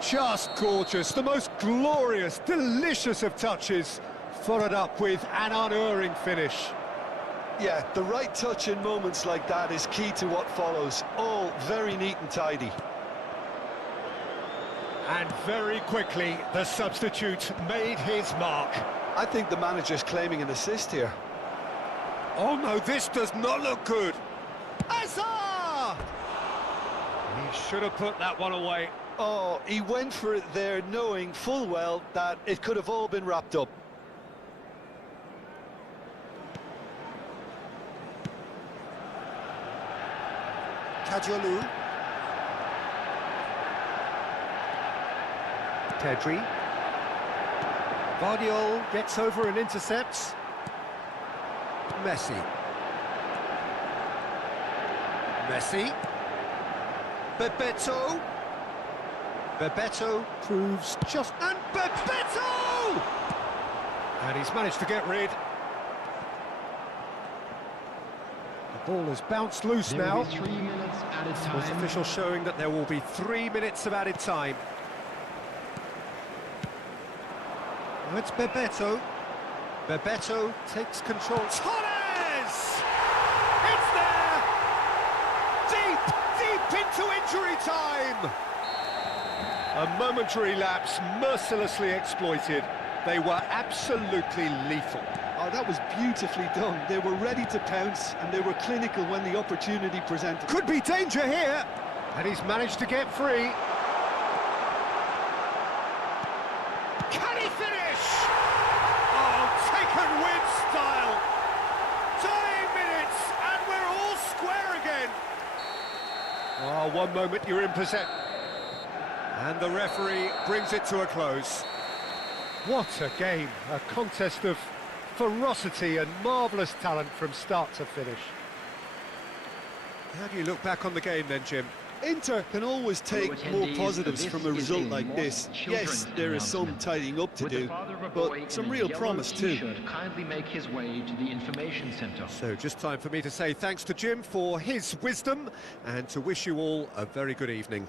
Just gorgeous, the most glorious, delicious of touches, followed up with an unerring finish. Yeah, the right touch in moments like that is key to what follows. All very neat and tidy. And very quickly, the substitute made his mark. I think the manager's claiming an assist here. Oh no, this does not look good. Azar! He should have put that one away. Oh, he went for it there, knowing full well that it could have all been wrapped up. Kajolu. Pedri. Guardiola gets over and intercepts. Messi. Messi. Bebeto. Bebeto proves just... And Bebeto! And he's managed to get rid. The ball has bounced loose There now. will be 3 minutes added Sports time. official showing that there will be 3 minutes of added time. Now it's Bebeto. Bebeto takes control. Torres! It's there! Deep into injury time! A momentary lapse mercilessly exploited. They were absolutely lethal. Oh, that was beautifully done. They were ready to pounce, and they were clinical when the opportunity presented. Could be danger here! And he's managed to get free. Can he finish? Oh, taken with style. 20 minutes, and we're all square again. Oh, one moment you're in possession. And the referee brings it to a close. What a game, a contest of ferocity and marvellous talent from start to finish. How do you look back on the game then, Jim? Inter can always take more positives from a result like this. Yes, there is some tidying up to do, but some real promise too. Kindly make his way to the information centre. So just time for me to say thanks to Jim for his wisdom and to wish you all a very good evening.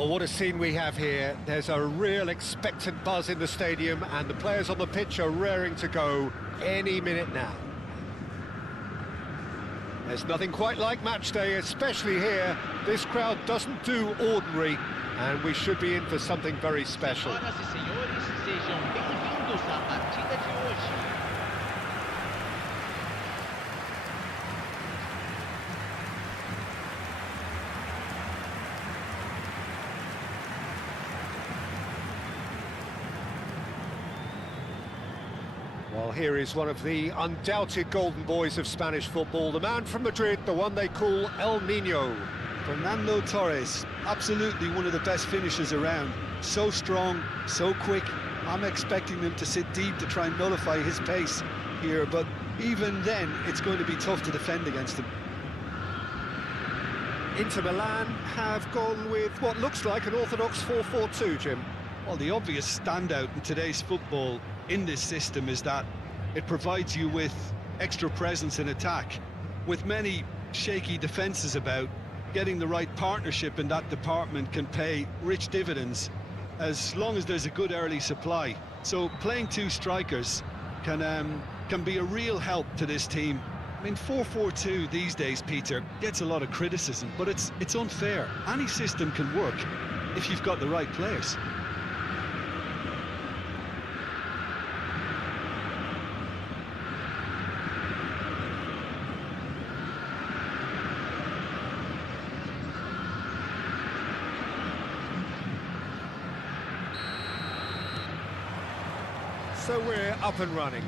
Well, what a scene we have here. There's a real expectant buzz in the stadium, and the players on the pitch are raring to go any minute now. There's nothing quite like match day, especially here. This crowd doesn't do ordinary, and we should be in for something very special. Senhoras e senhores, sejam bem-vindos à partida de hoje. Well, here is one of the undoubted golden boys of Spanish football, the man from Madrid, the one they call El Niño. Fernando Torres, absolutely one of the best finishers around. So strong, so quick. I'm expecting them to sit deep to try and nullify his pace here, but even then, it's going to be tough to defend against him. Inter Milan have gone with what looks like an orthodox 4-4-2, Jim. Well, the obvious standout in today's football in this system is that it provides you with extra presence in attack. With many shaky defences about, getting the right partnership in that department can pay rich dividends as long as there's a good early supply. So playing two strikers can be a real help to this team. I mean, 4-4-2 these days, Peter, gets a lot of criticism, but it's unfair. Any system can work if you've got the right players. So we're up and running.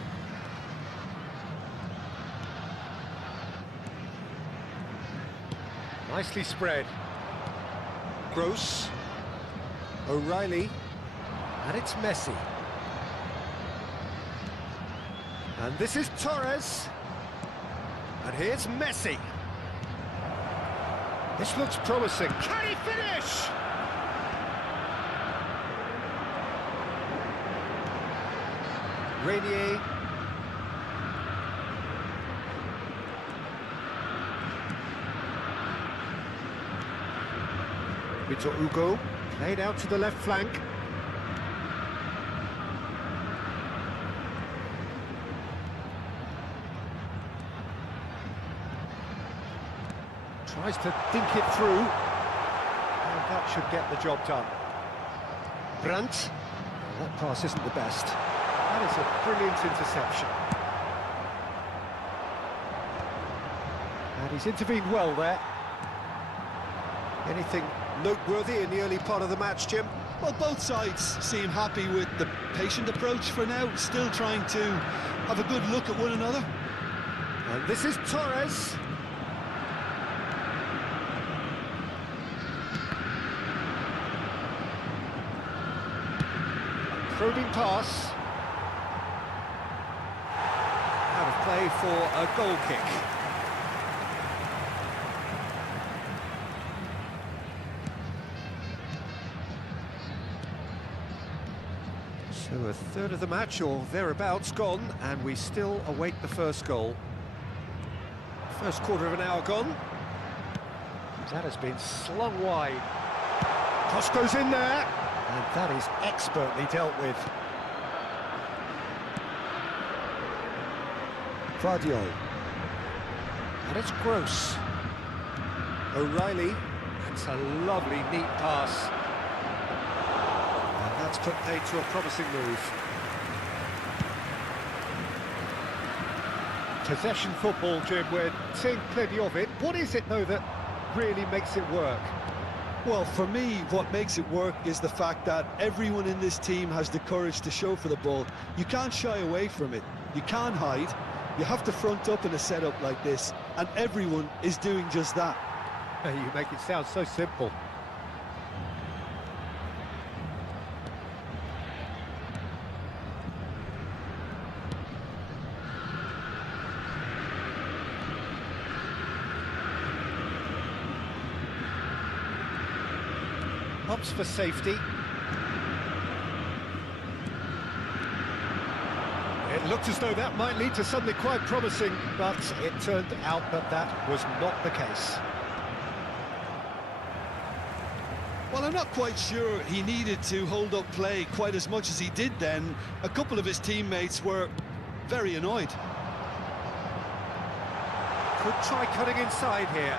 Nicely spread. Gross. O'Reilly. And it's Messi. And this is Torres. And here's Messi. This looks promising. Can he finish? Renier. Victor Hugo, played out to the left flank. Tries to think it through. And that should get the job done. Brandt. Well, that pass isn't the best. That is a brilliant interception. And he's intervened well there. Anything noteworthy in the early part of the match, Jim? Well, both sides seem happy with the patient approach for now, still trying to have a good look at one another. And this is Torres. Probing pass. Out of play for a goal kick. So a third of the match, or thereabouts, gone, and we still await the first goal. First quarter of an hour gone. That has been slung wide. Cross goes in there, and that is expertly dealt with. Vardio. And it's Gross. O'Reilly. That's a lovely, neat pass. And that's put paid to a promising move. Possession football, Jim, we're seeing plenty of it. What is it, though, that really makes it work? Well, for me, what makes it work is the fact that everyone in this team has the courage to show for the ball. You can't shy away from it. You can't hide. You have to front up in a setup like this, and everyone is doing just that. You make it sound so simple. Ups for safety. It looked as though that might lead to something quite promising, but it turned out that that was not the case. Well, I'm not quite sure he needed to hold up play quite as much as he did then. A couple of his teammates were very annoyed. Could try cutting inside here.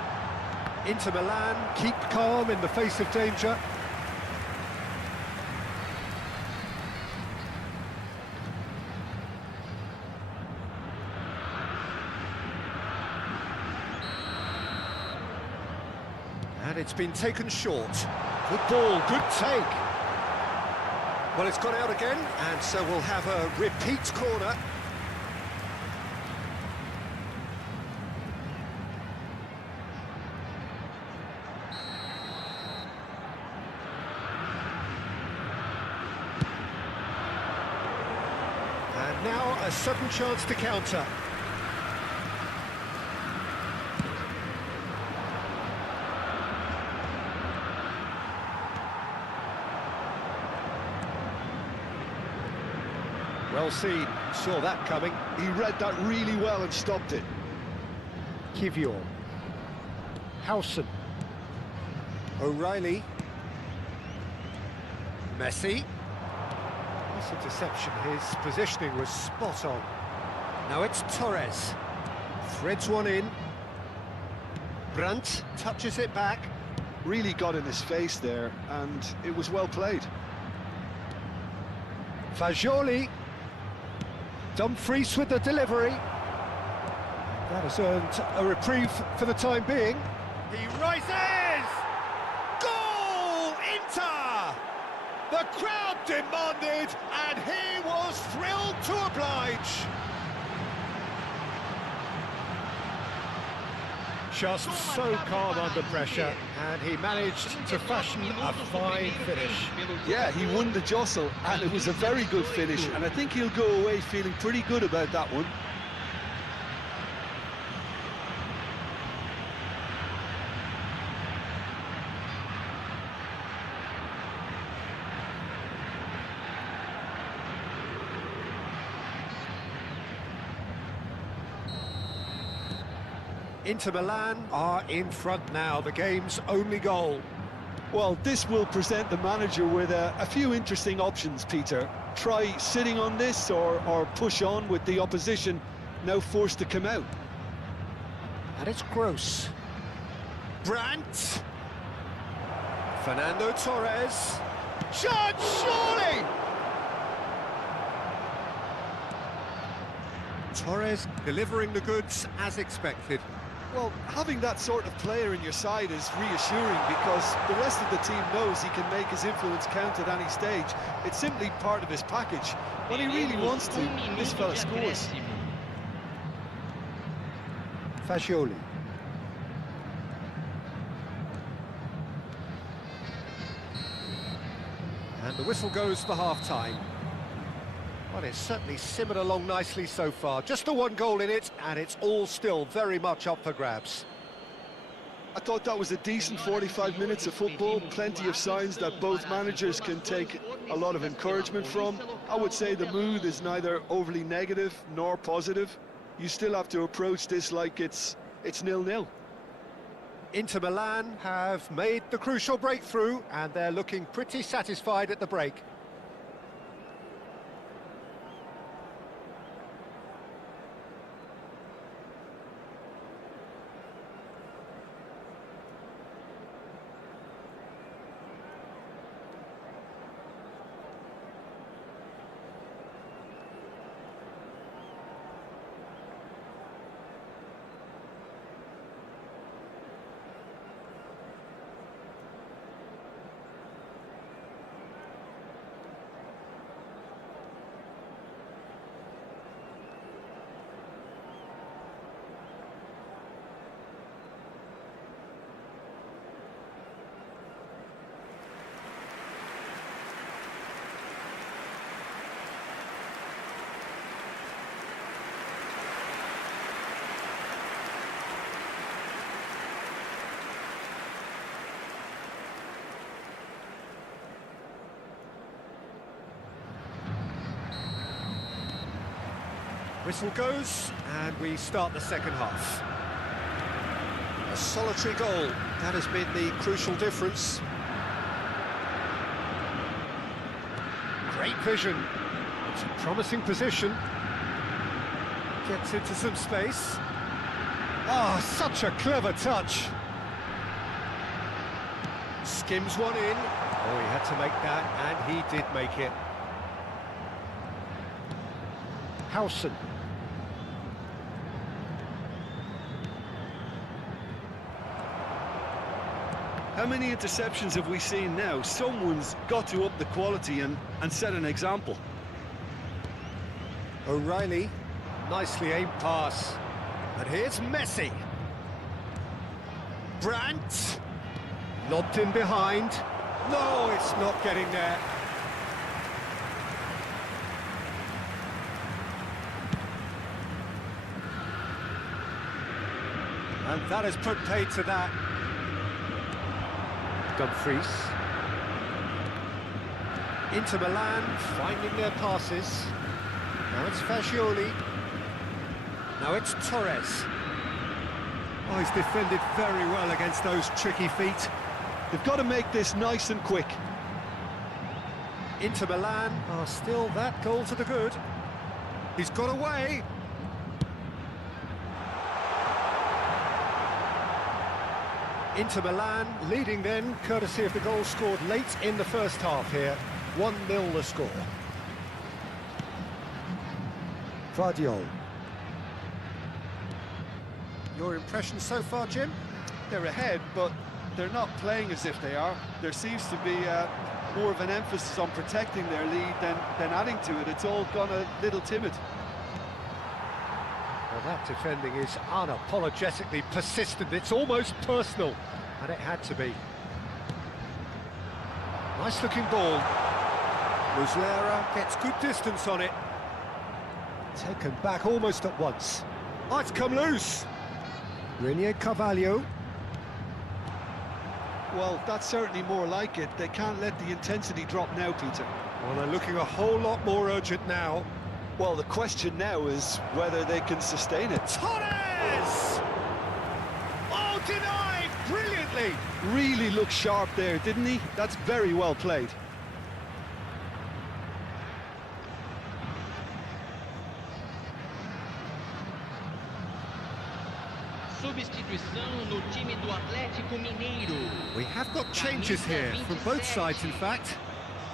Inter Milan keep calm in the face of danger. And it's been taken short. Good ball, good take. Well, it's gone out again, and so we'll have a repeat corner. And now a sudden chance to counter. Well seen, saw that coming. He read that really well and stopped it. Kivior. Howson. O'Reilly. Messi. Nice interception, his positioning was spot on. Now it's Torres. Threads one in. Brandt touches it back. Really got in his face there, and it was well played. Fagioli. Dumfries with the delivery. That has earned a reprieve for the time being. He rises! Goal! Inter! The crowd demanded, and he was thrilled to oblige. Just so calm under pressure, and he managed to fashion a fine finish. Yeah, he won the jostle, and it was a very good finish, and I think he'll go away feeling pretty good about that one. Inter Milan are in front now, the game's only goal. Well, this will present the manager with a few interesting options, Peter. Try sitting on this or push on with the opposition now forced to come out. And it's Gross. Brandt. Fernando Torres. Shot, surely! Torres delivering the goods as expected. Well, having that sort of player in your side is reassuring because the rest of the team knows he can make his influence count at any stage. It's simply part of his package. When he really wants to, this fella scores. Fagioli. And the whistle goes for half-time. Well, it's certainly simmered along nicely so far. Just the one goal in it, and it's all still very much up for grabs. I thought that was a decent 45 minutes of football. Plenty of signs that both managers can take a lot of encouragement from. I would say the mood is neither overly negative nor positive. You still have to approach this like it's 0-0. Inter Milan have made the crucial breakthrough, and they're looking pretty satisfied at the break. Whistle goes, and we start the second half. A solitary goal, that has been the crucial difference. Great vision. It's a promising position. Gets into some space. Oh, such a clever touch. Skims one in. Oh, he had to make that, and he did make it. Howson. How many interceptions have we seen now? Someone's got to up the quality and set an example. O'Reilly, nicely aimed pass. And here's Messi. Brandt. Lobbed in behind. No, it's not getting there. And that has put paid to that. Dumfries. Inter Milan finding their passes. Now it's Fagioli. Now it's Torres. Oh, he's defended very well against those tricky feet. They've got to make this nice and quick. Inter Milan are still that goal to the good. He's got away. Inter Milan leading then, courtesy of the goal scored late in the first half here. 1-0 the score. Vardiol. Your impression so far, Jim? They're ahead, but they're not playing as if they are. There seems to be more of an emphasis on protecting their lead than adding to it. It's all gone a little timid. Well, that defending is unapologetically persistent. It's almost personal, and it had to be. Nice-looking ball. Muslera gets good distance on it. Taken back almost at once. Oh, it's come loose. Renier Carvalho. Well, that's certainly more like it. They can't let the intensity drop now, Peter. Well, they're looking a whole lot more urgent now. Well, the question now is whether they can sustain it. Torres! Oh, denied brilliantly! Really looked sharp there, didn't he? That's very well played. Substituição no time do Atlético Mineiro. We have got changes here, from both sides in fact.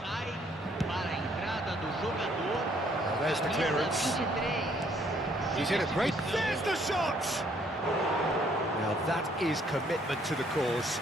Sai para a entrada do jogador. Now there's the clearance. He's in a great... There's the shot! Now that is commitment to the cause.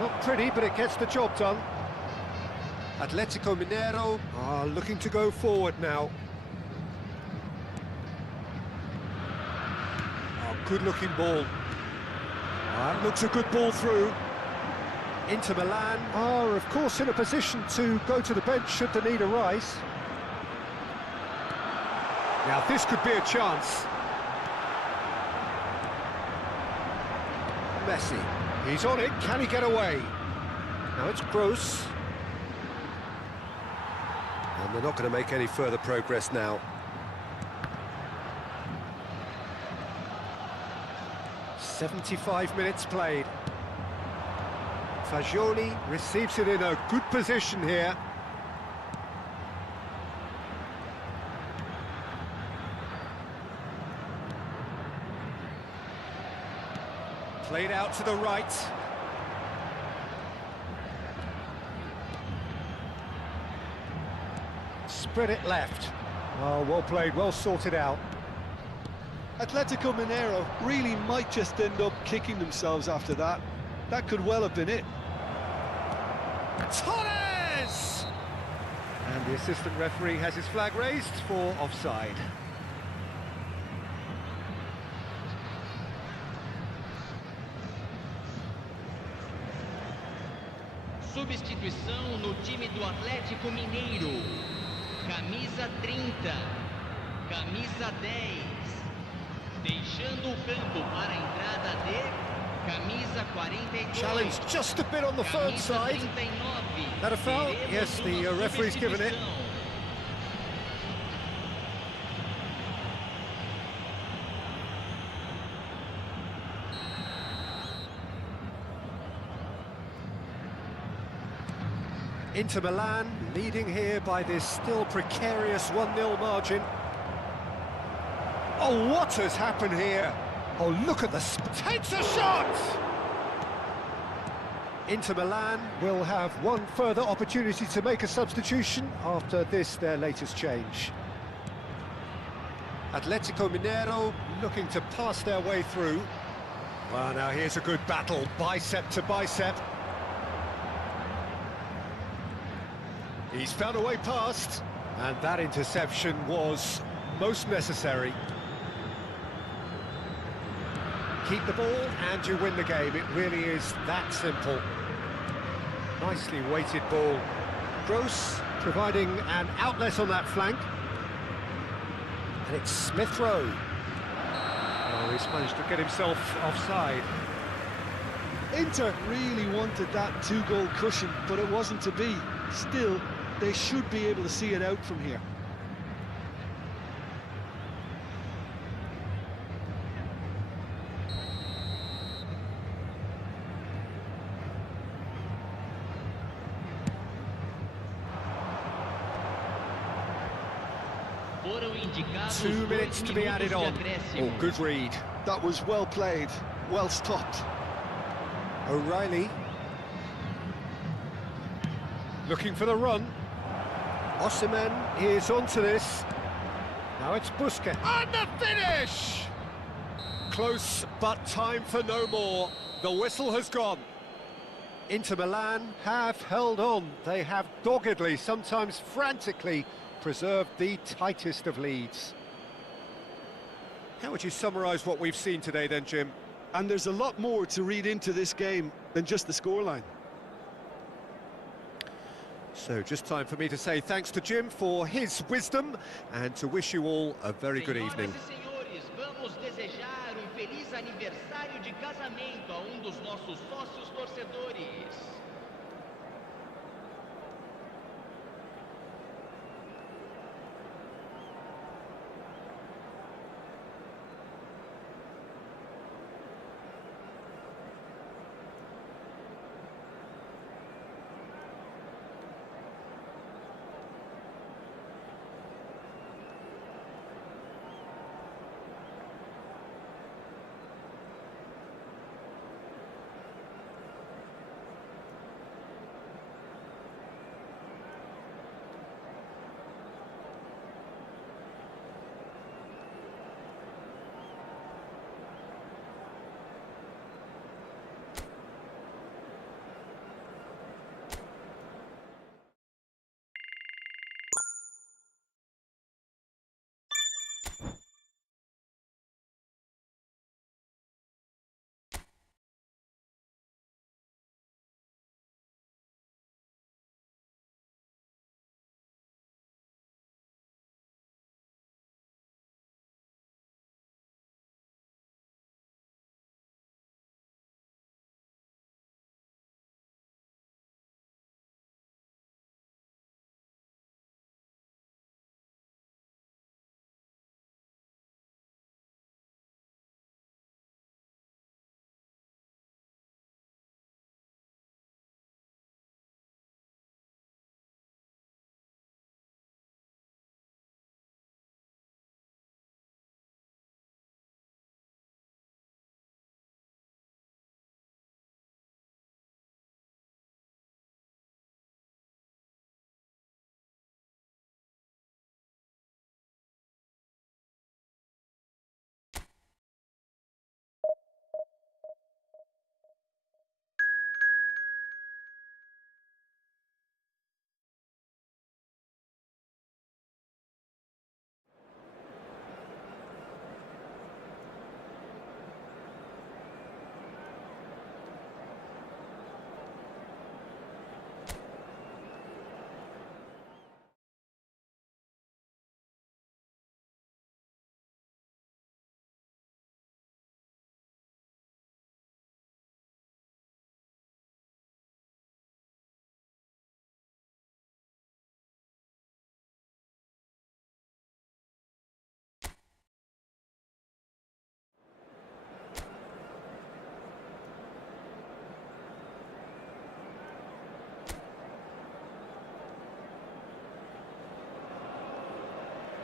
Not pretty, but it gets the job done. Atletico Mineiro are looking to go forward now. Oh, good-looking ball. That looks a good ball through. Inter Milan are, of course, in a position to go to the bench should the need arise. Now, this could be a chance. Messi. He's on it. Can he get away? Now it's Gross. And they're not going to make any further progress now. "75 minutes played. Fagioli receives it in a good position here. Played out to the right. Spread it left. Oh, well played, well sorted out. Atletico Mineiro really might just end up kicking themselves after that. That could well have been it. Torres! And the assistant referee has his flag raised for offside. Substituição no time do Atlético Mineiro. Camisa 30. Camisa 10. Deixando o campo para a entrada de camisa 43. Challenge just a bit on the firm side. That a foul? Yes, the referee's given it. Inter Milan leading here by this still precarious 1-0 margin. Oh, what has happened here? Oh, look at takes a shot! Inter Milan will have one further opportunity to make a substitution after this, their latest change. Atletico Mineiro looking to pass their way through. Well, now here's a good battle, bicep to bicep. He's found a way past, and that interception was most necessary. Keep the ball and you win the game. It really is that simple. Nicely weighted ball. Gross providing an outlet on that flank. And it's Smith Rowe. Oh, he's managed to get himself offside. Inter really wanted that two-goal cushion, but it wasn't to be. Still, they should be able to see it out from here. Foram indicados 2 minutes 2 to be added minutos on. de Oh, acréscimo. good read. That was well played, well stopped. O'Reilly. Looking for the run. Osimhen is onto this. Now it's Busquets. And the finish! Close, but time for no more. The whistle has gone. Inter Milan have held on. They have doggedly, sometimes frantically, preserved the tightest of leads. How would you summarise what we've seen today then, Jim? And there's a lot more to read into this game than just the scoreline. So just time for me to say thanks to Jim for his wisdom and to wish you all a very good evening. Senhoras e senhores, vamos desejar feliz aniversário de casamento a dos nossos sócios torcedores.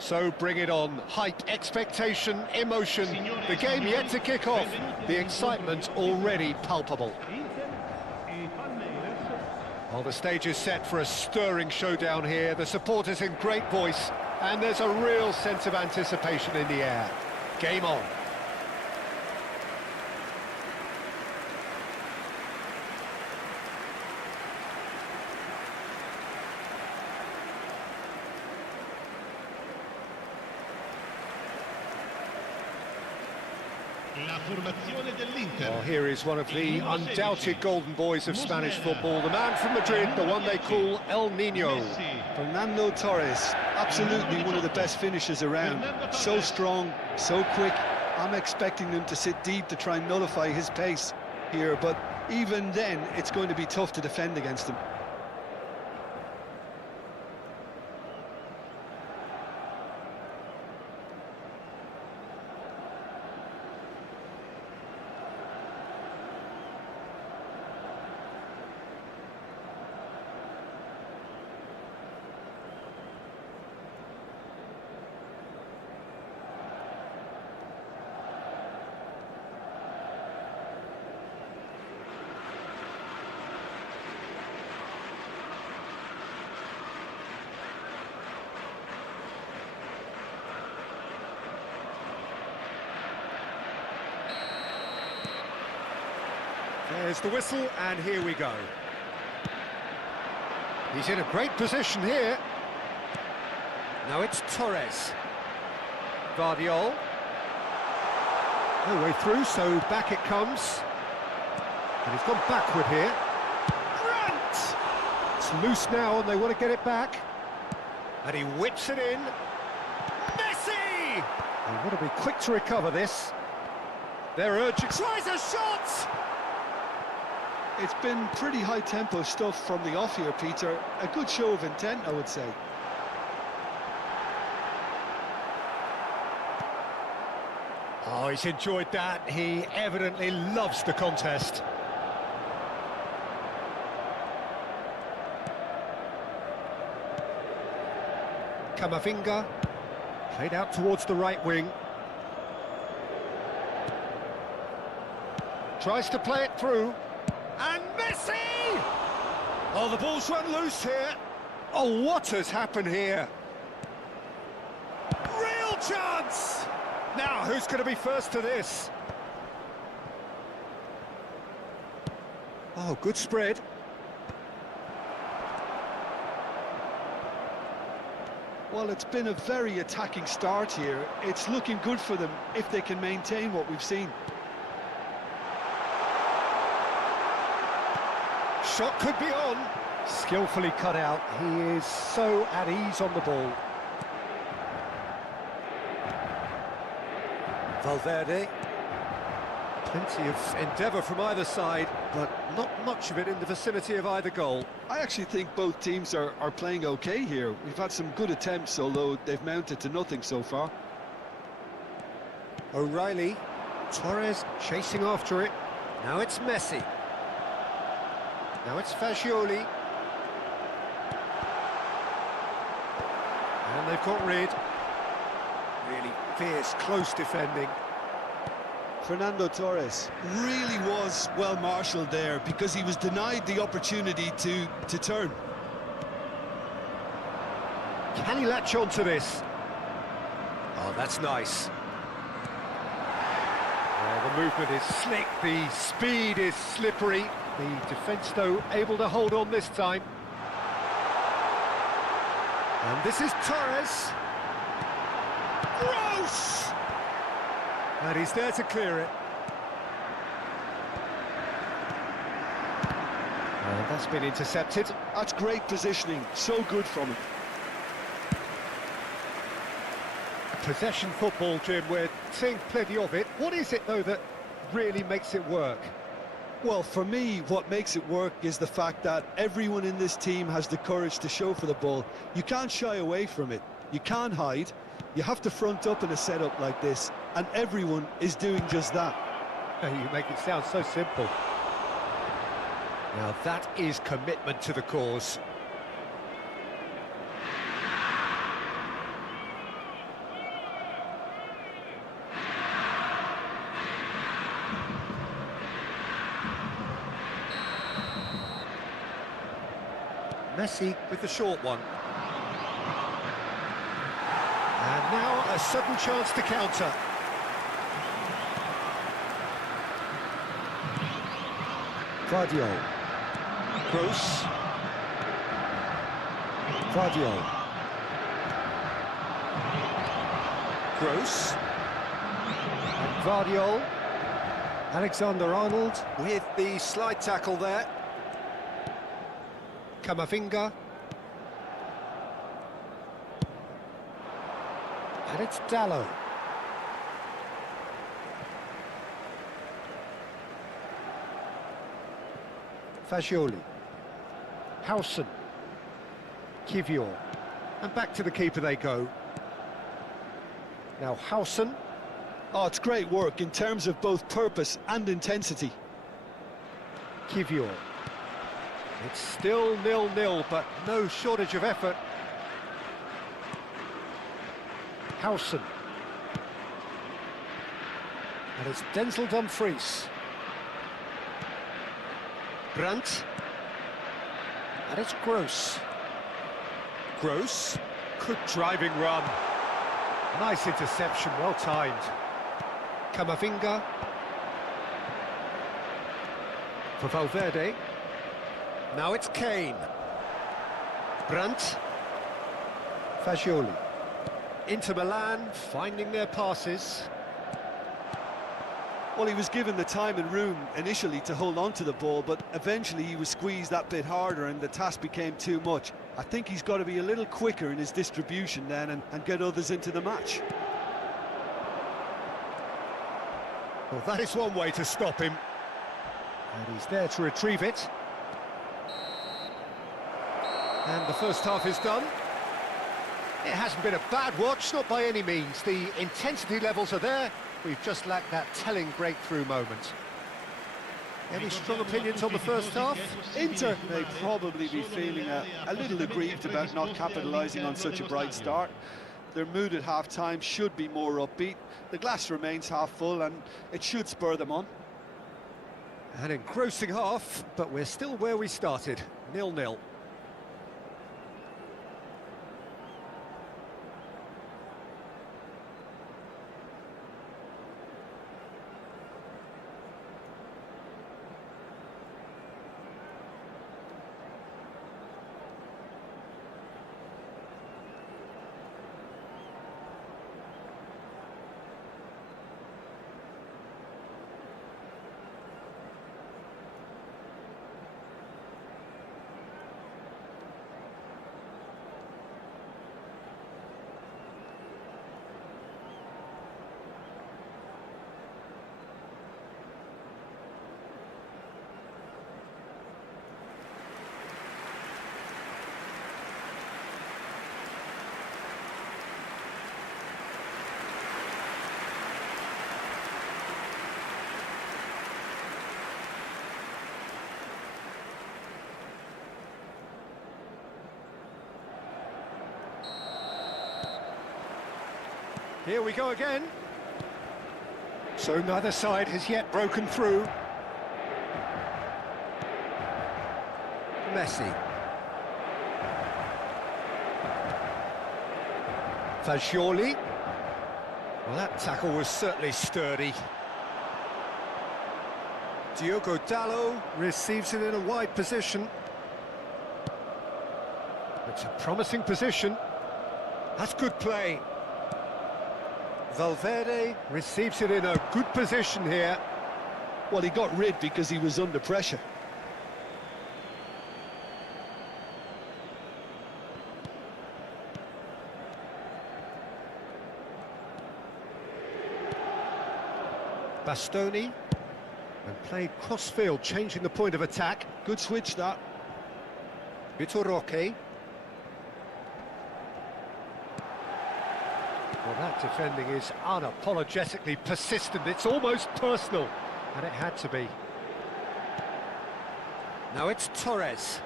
So bring it on. Hype, expectation, emotion. The game yet to kick off. The excitement already palpable. Well, the stage is set for a stirring showdown here. The supporters in great voice, and there's a real sense of anticipation in the air. Game on. La formazione dell'Inter. Well, here is one of the undoubted golden boys of Spanish football, the man from Madrid, the one they call El Niño. Fernando Torres, absolutely one of the best finishers around. So strong, so quick. I'm expecting him to sit deep to try and nullify his pace here, but even then, it's going to be tough to defend against him. There's the whistle, and here we go. He's in a great position here. Now it's Torres. Guardiol. No way through, so back it comes. And he's gone backward here. Grant! It's loose now, and they want to get it back. And he whips it in. Messi! They want to be quick to recover this. They're urgent. Tries a shot! It's been pretty high-tempo stuff from the off here, Peter. A good show of intent, I would say. Oh, he's enjoyed that. He evidently loves the contest. Camavinga, played out towards the right wing. Tries to play it through. And Messi! Oh, the ball's run loose here. Oh, what has happened here? Real chance! Now, who's going to be first to this? Oh, good spread. Well, it's been a very attacking start here. It's looking good for them if they can maintain what we've seen. Shot could be on. Skillfully cut out. He is so at ease on the ball. Valverde. Plenty of endeavour from either side, but not much of it in the vicinity of either goal. I actually think both teams are playing okay here. We've had some good attempts, although they've mounted to nothing so far. O'Reilly. Torres chasing after it. Now it's Messi. Now it's Fagioli. And they've got rid. Really fierce, close defending. Fernando Torres really was well marshalled there because he was denied the opportunity to turn. Can he latch on to this? Oh, that's nice. The movement is slick, the speed is slippery. The defence, though, able to hold on this time. And this is Torres. Gross! And he's there to clear it. And that's been intercepted. That's great positioning, so good from him. Possession football, Jim, we're seeing plenty of it. What is it, though, that really makes it work? Well, for me, what makes it work is the fact that everyone in this team has the courage to show for the ball. You can't shy away from it. You can't hide. You have to front up in a setup like this, and everyone is doing just that. You make it sound so simple. Now that is commitment to the cause. Messi with the short one. And now a sudden chance to counter. Vardiol. Gross. Vardiol. Gross. And Vardiol. Alexander-Arnold with the slide tackle there. Camavinga. And it's Dallo. Fagioli. Howson. Kivior. And back to the keeper they go. Now Howson. Oh, it's great work in terms of both purpose and intensity. Kivior. It's still 0-0, but no shortage of effort. Howson. And it's Denzel Dumfries. Brandt. And it's Gross. Gross. Good driving run. Nice interception, well timed. Camavinga. For Valverde. Now it's Kane. Brandt. Fagioli. Inter Milan finding their passes. Well, he was given the time and room initially to hold on to the ball, but eventually he was squeezed that bit harder and the task became too much. I think he's got to be a little quicker in his distribution then and get others into the match. Well, that is one way to stop him. And he's there to retrieve it. And the first half is done. It hasn't been a bad watch, not by any means. The intensity levels are there. We've just lacked that telling breakthrough moment. Any strong opinions on the first half? Inter may probably be feeling a little aggrieved about not capitalising on such a bright start. Their mood at half-time should be more upbeat. The glass remains half full and it should spur them on. An engrossing half, but we're still where we started, 0-0. Here we go again. So neither side has yet broken through. Messi. Fagioli. Well, that tackle was certainly sturdy. Diogo Dallo receives it in a wide position. It's a promising position. That's good play. Valverde receives it in a good position here. Well, he got rid because he was under pressure. Bastoni. And played cross-field, changing the point of attack. Good switch, that. Vitor Roque. Well, that defending is unapologetically persistent. It's almost personal, and it had to be. Now it's Torres.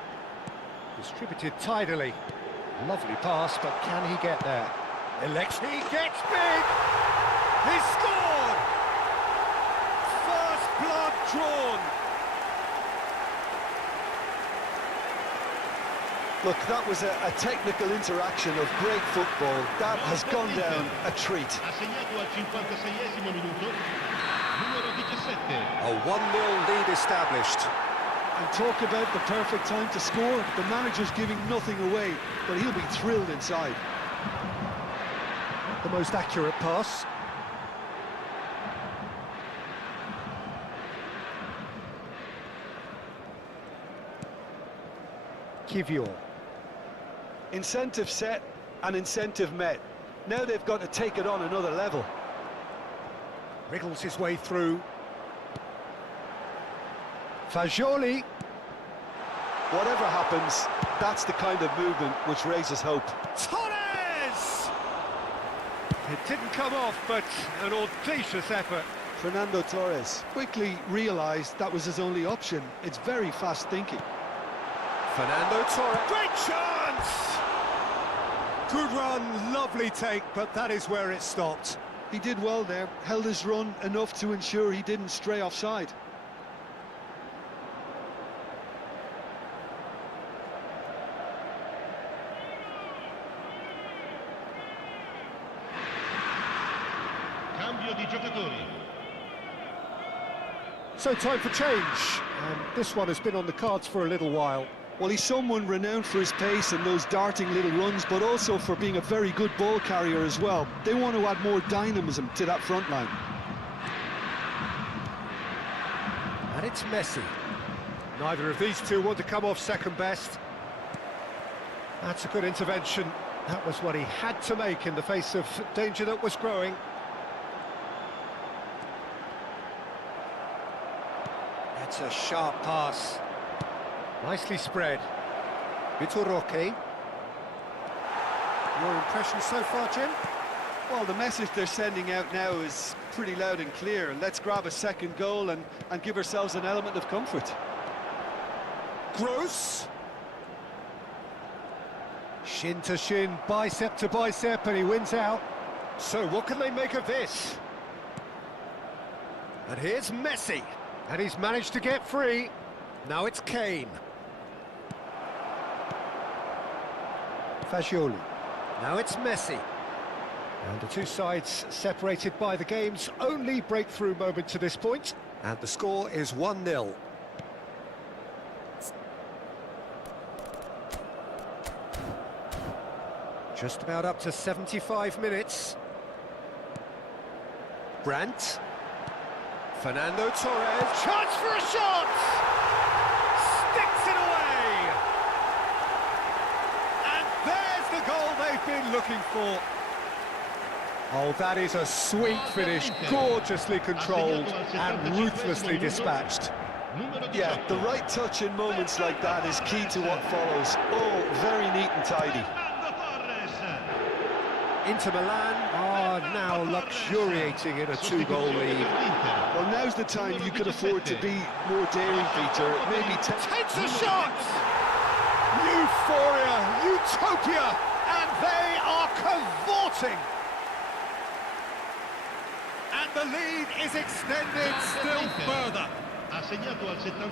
Distributed tidily. Lovely pass, but can he get there? He gets big! He scored! First blood drawn. Look, that was a technical interaction of great football. That has gone down a treat. Ha segnato al 56esimo minuto, numero 17. A 1-0 lead established. And talk about the perfect time to score. The manager's giving nothing away, but he'll be thrilled inside. The most accurate pass. Kivior. Incentive set and incentive met. Now they've got to take it on another level. Wriggles his way through. Fagioli. Whatever happens, that's the kind of movement which raises hope. Torres! It didn't come off, but an audacious effort. Fernando Torres quickly realised that was his only option. It's very fast thinking. Fernando Torres. Great chance! Good run, lovely take, but that is where it stopped. He did well there, held his run enough to ensure he didn't stray offside. Cambio di giocatori. So time for change, and this one has been on the cards for a little while. Well, he's someone renowned for his pace and those darting little runs, but also for being a very good ball carrier as well. They want to add more dynamism to that front line. And it's Messi. Neither of these two want to come off second best. That's a good intervention. That was what he had to make in the face of danger that was growing. That's a sharp pass. Nicely spread. Vitor Roque. Your impression so far, Jim? Well, the message they're sending out now is pretty loud and clear. Let's grab a second goal and give ourselves an element of comfort. Gross. Shin to shin, bicep to bicep, and he wins out. So what can they make of this? And here's Messi. And he's managed to get free. Now it's Kane. Fagioli. Now it's Messi. And the two sides separated by the game's only breakthrough moment to this point. And the score is 1-0. Just about up to 75 minutes. Brandt. Fernando Torres. Chance for a shot! Sticks it away! And there's the goal they've been looking for. Oh, that is a sweet finish, gorgeously controlled and ruthlessly dispatched. Yeah, the right touch in moments like that is key to what follows. Oh, very neat and tidy. Inter Milan are now luxuriating in a two-goal lead. Well, now's the time you could afford to be more daring, Peter. Maybe Takes a shot! Euphoria, utopia, and they are cavorting. And the lead is extended still further.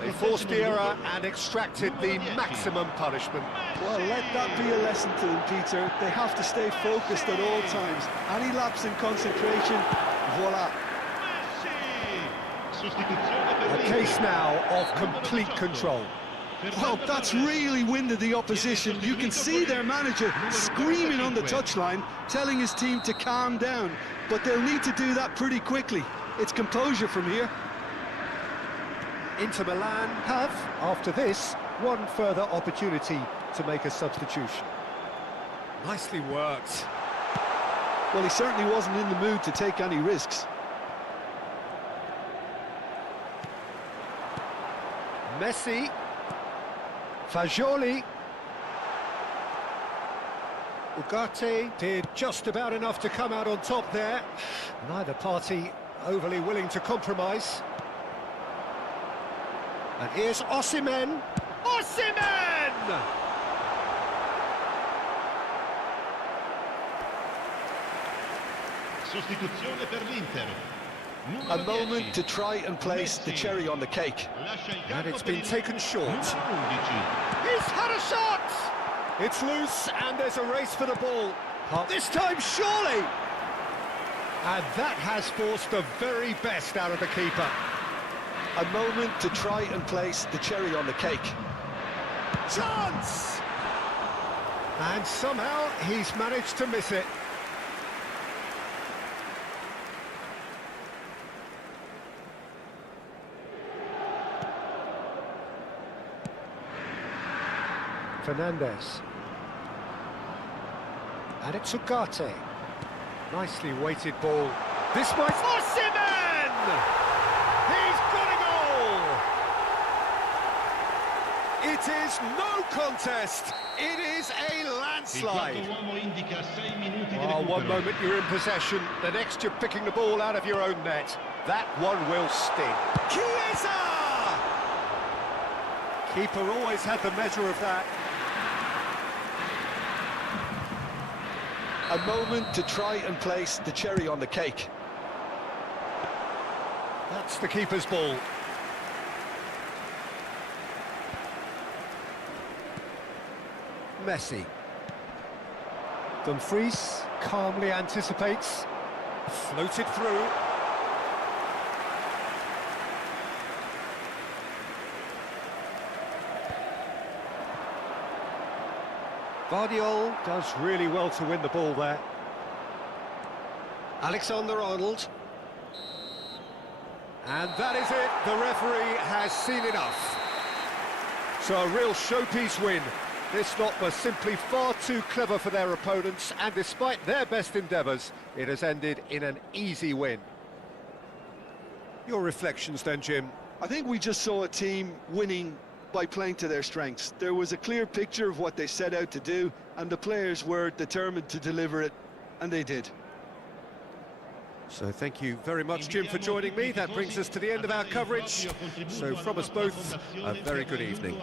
They forced the error and extracted the maximum punishment. Well, let that be a lesson to them, Peter. They have to stay focused at all times. Any lapse in concentration, voila. A case now of complete control. Well, that's really winded the opposition. You can see their manager screaming on the touchline, telling his team to calm down. But they'll need to do that pretty quickly. It's composure from here. Inter Milan have, after this, one further opportunity to make a substitution. Nicely worked. Well, he certainly wasn't in the mood to take any risks. Messi. Fagioli. Ugarte did just about enough to come out on top there. Neither party overly willing to compromise. And here's Osimhen. Osimhen! Sostituzione per l'Inter. A moment to try and place the cherry on the cake. And it's been taken short. Numero 11. He's had a shot! It's loose, and there's a race for the ball. This time, surely! And that has forced the very best out of the keeper. A moment to try and place the cherry on the cake. Chance! And somehow he's managed to miss it. Fernandez. And it's Ugarte. Nicely weighted ball. This might... Osimhen! He's got a goal! It is no contest. It is a landslide. Oh, one moment you're in possession, the next you're picking the ball out of your own net. That one will sting. Chiesa! Keeper always had the measure of that. A moment to try and place the cherry on the cake. That's the keeper's ball. Messi. Dumfries calmly anticipates. Floated through. Vardiol does really well to win the ball there. Alexander-Arnold. And that is it. The referee has seen enough. So a real showpiece win. This lot was simply far too clever for their opponents, and despite their best endeavours, it has ended in an easy win. Your reflections then, Jim? I think we just saw a team winning by playing to their strengths. There was a clear picture of what they set out to do, and the players were determined to deliver it, and they did. So thank you very much, Jim, for joining me. That brings us to the end of our coverage. So from us both, a very good evening.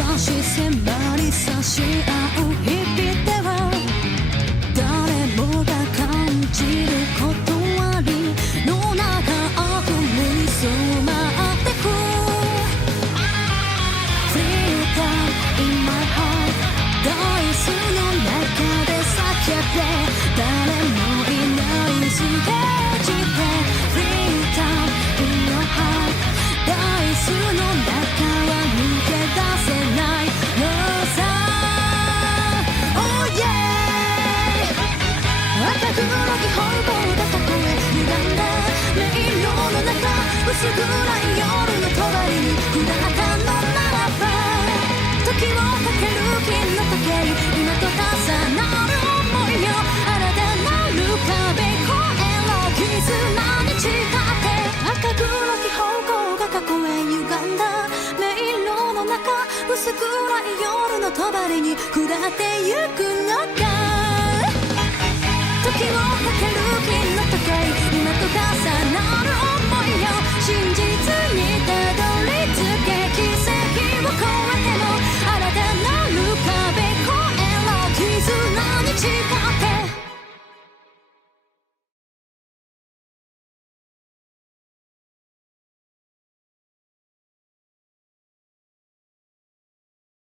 差し迫り差し合う日々では誰もが感じる断りの中溢れに染まってく Freedom in my heart ダイスの中で叫べ誰もいないステージで Freedom in your heart ダイスの中は抜け出せないのさ Oh yeah 赤黒き方向がたとえ歪んだ音色の中薄暗い夜の帳に砕かのならば時をかける金の時計今と重なる想いよ新たなる壁越えろ絆に誓って赤黒き方向が過去へ歪んだ迷路の中薄暗い夜の帳に下ってゆくのか時をかける金の時計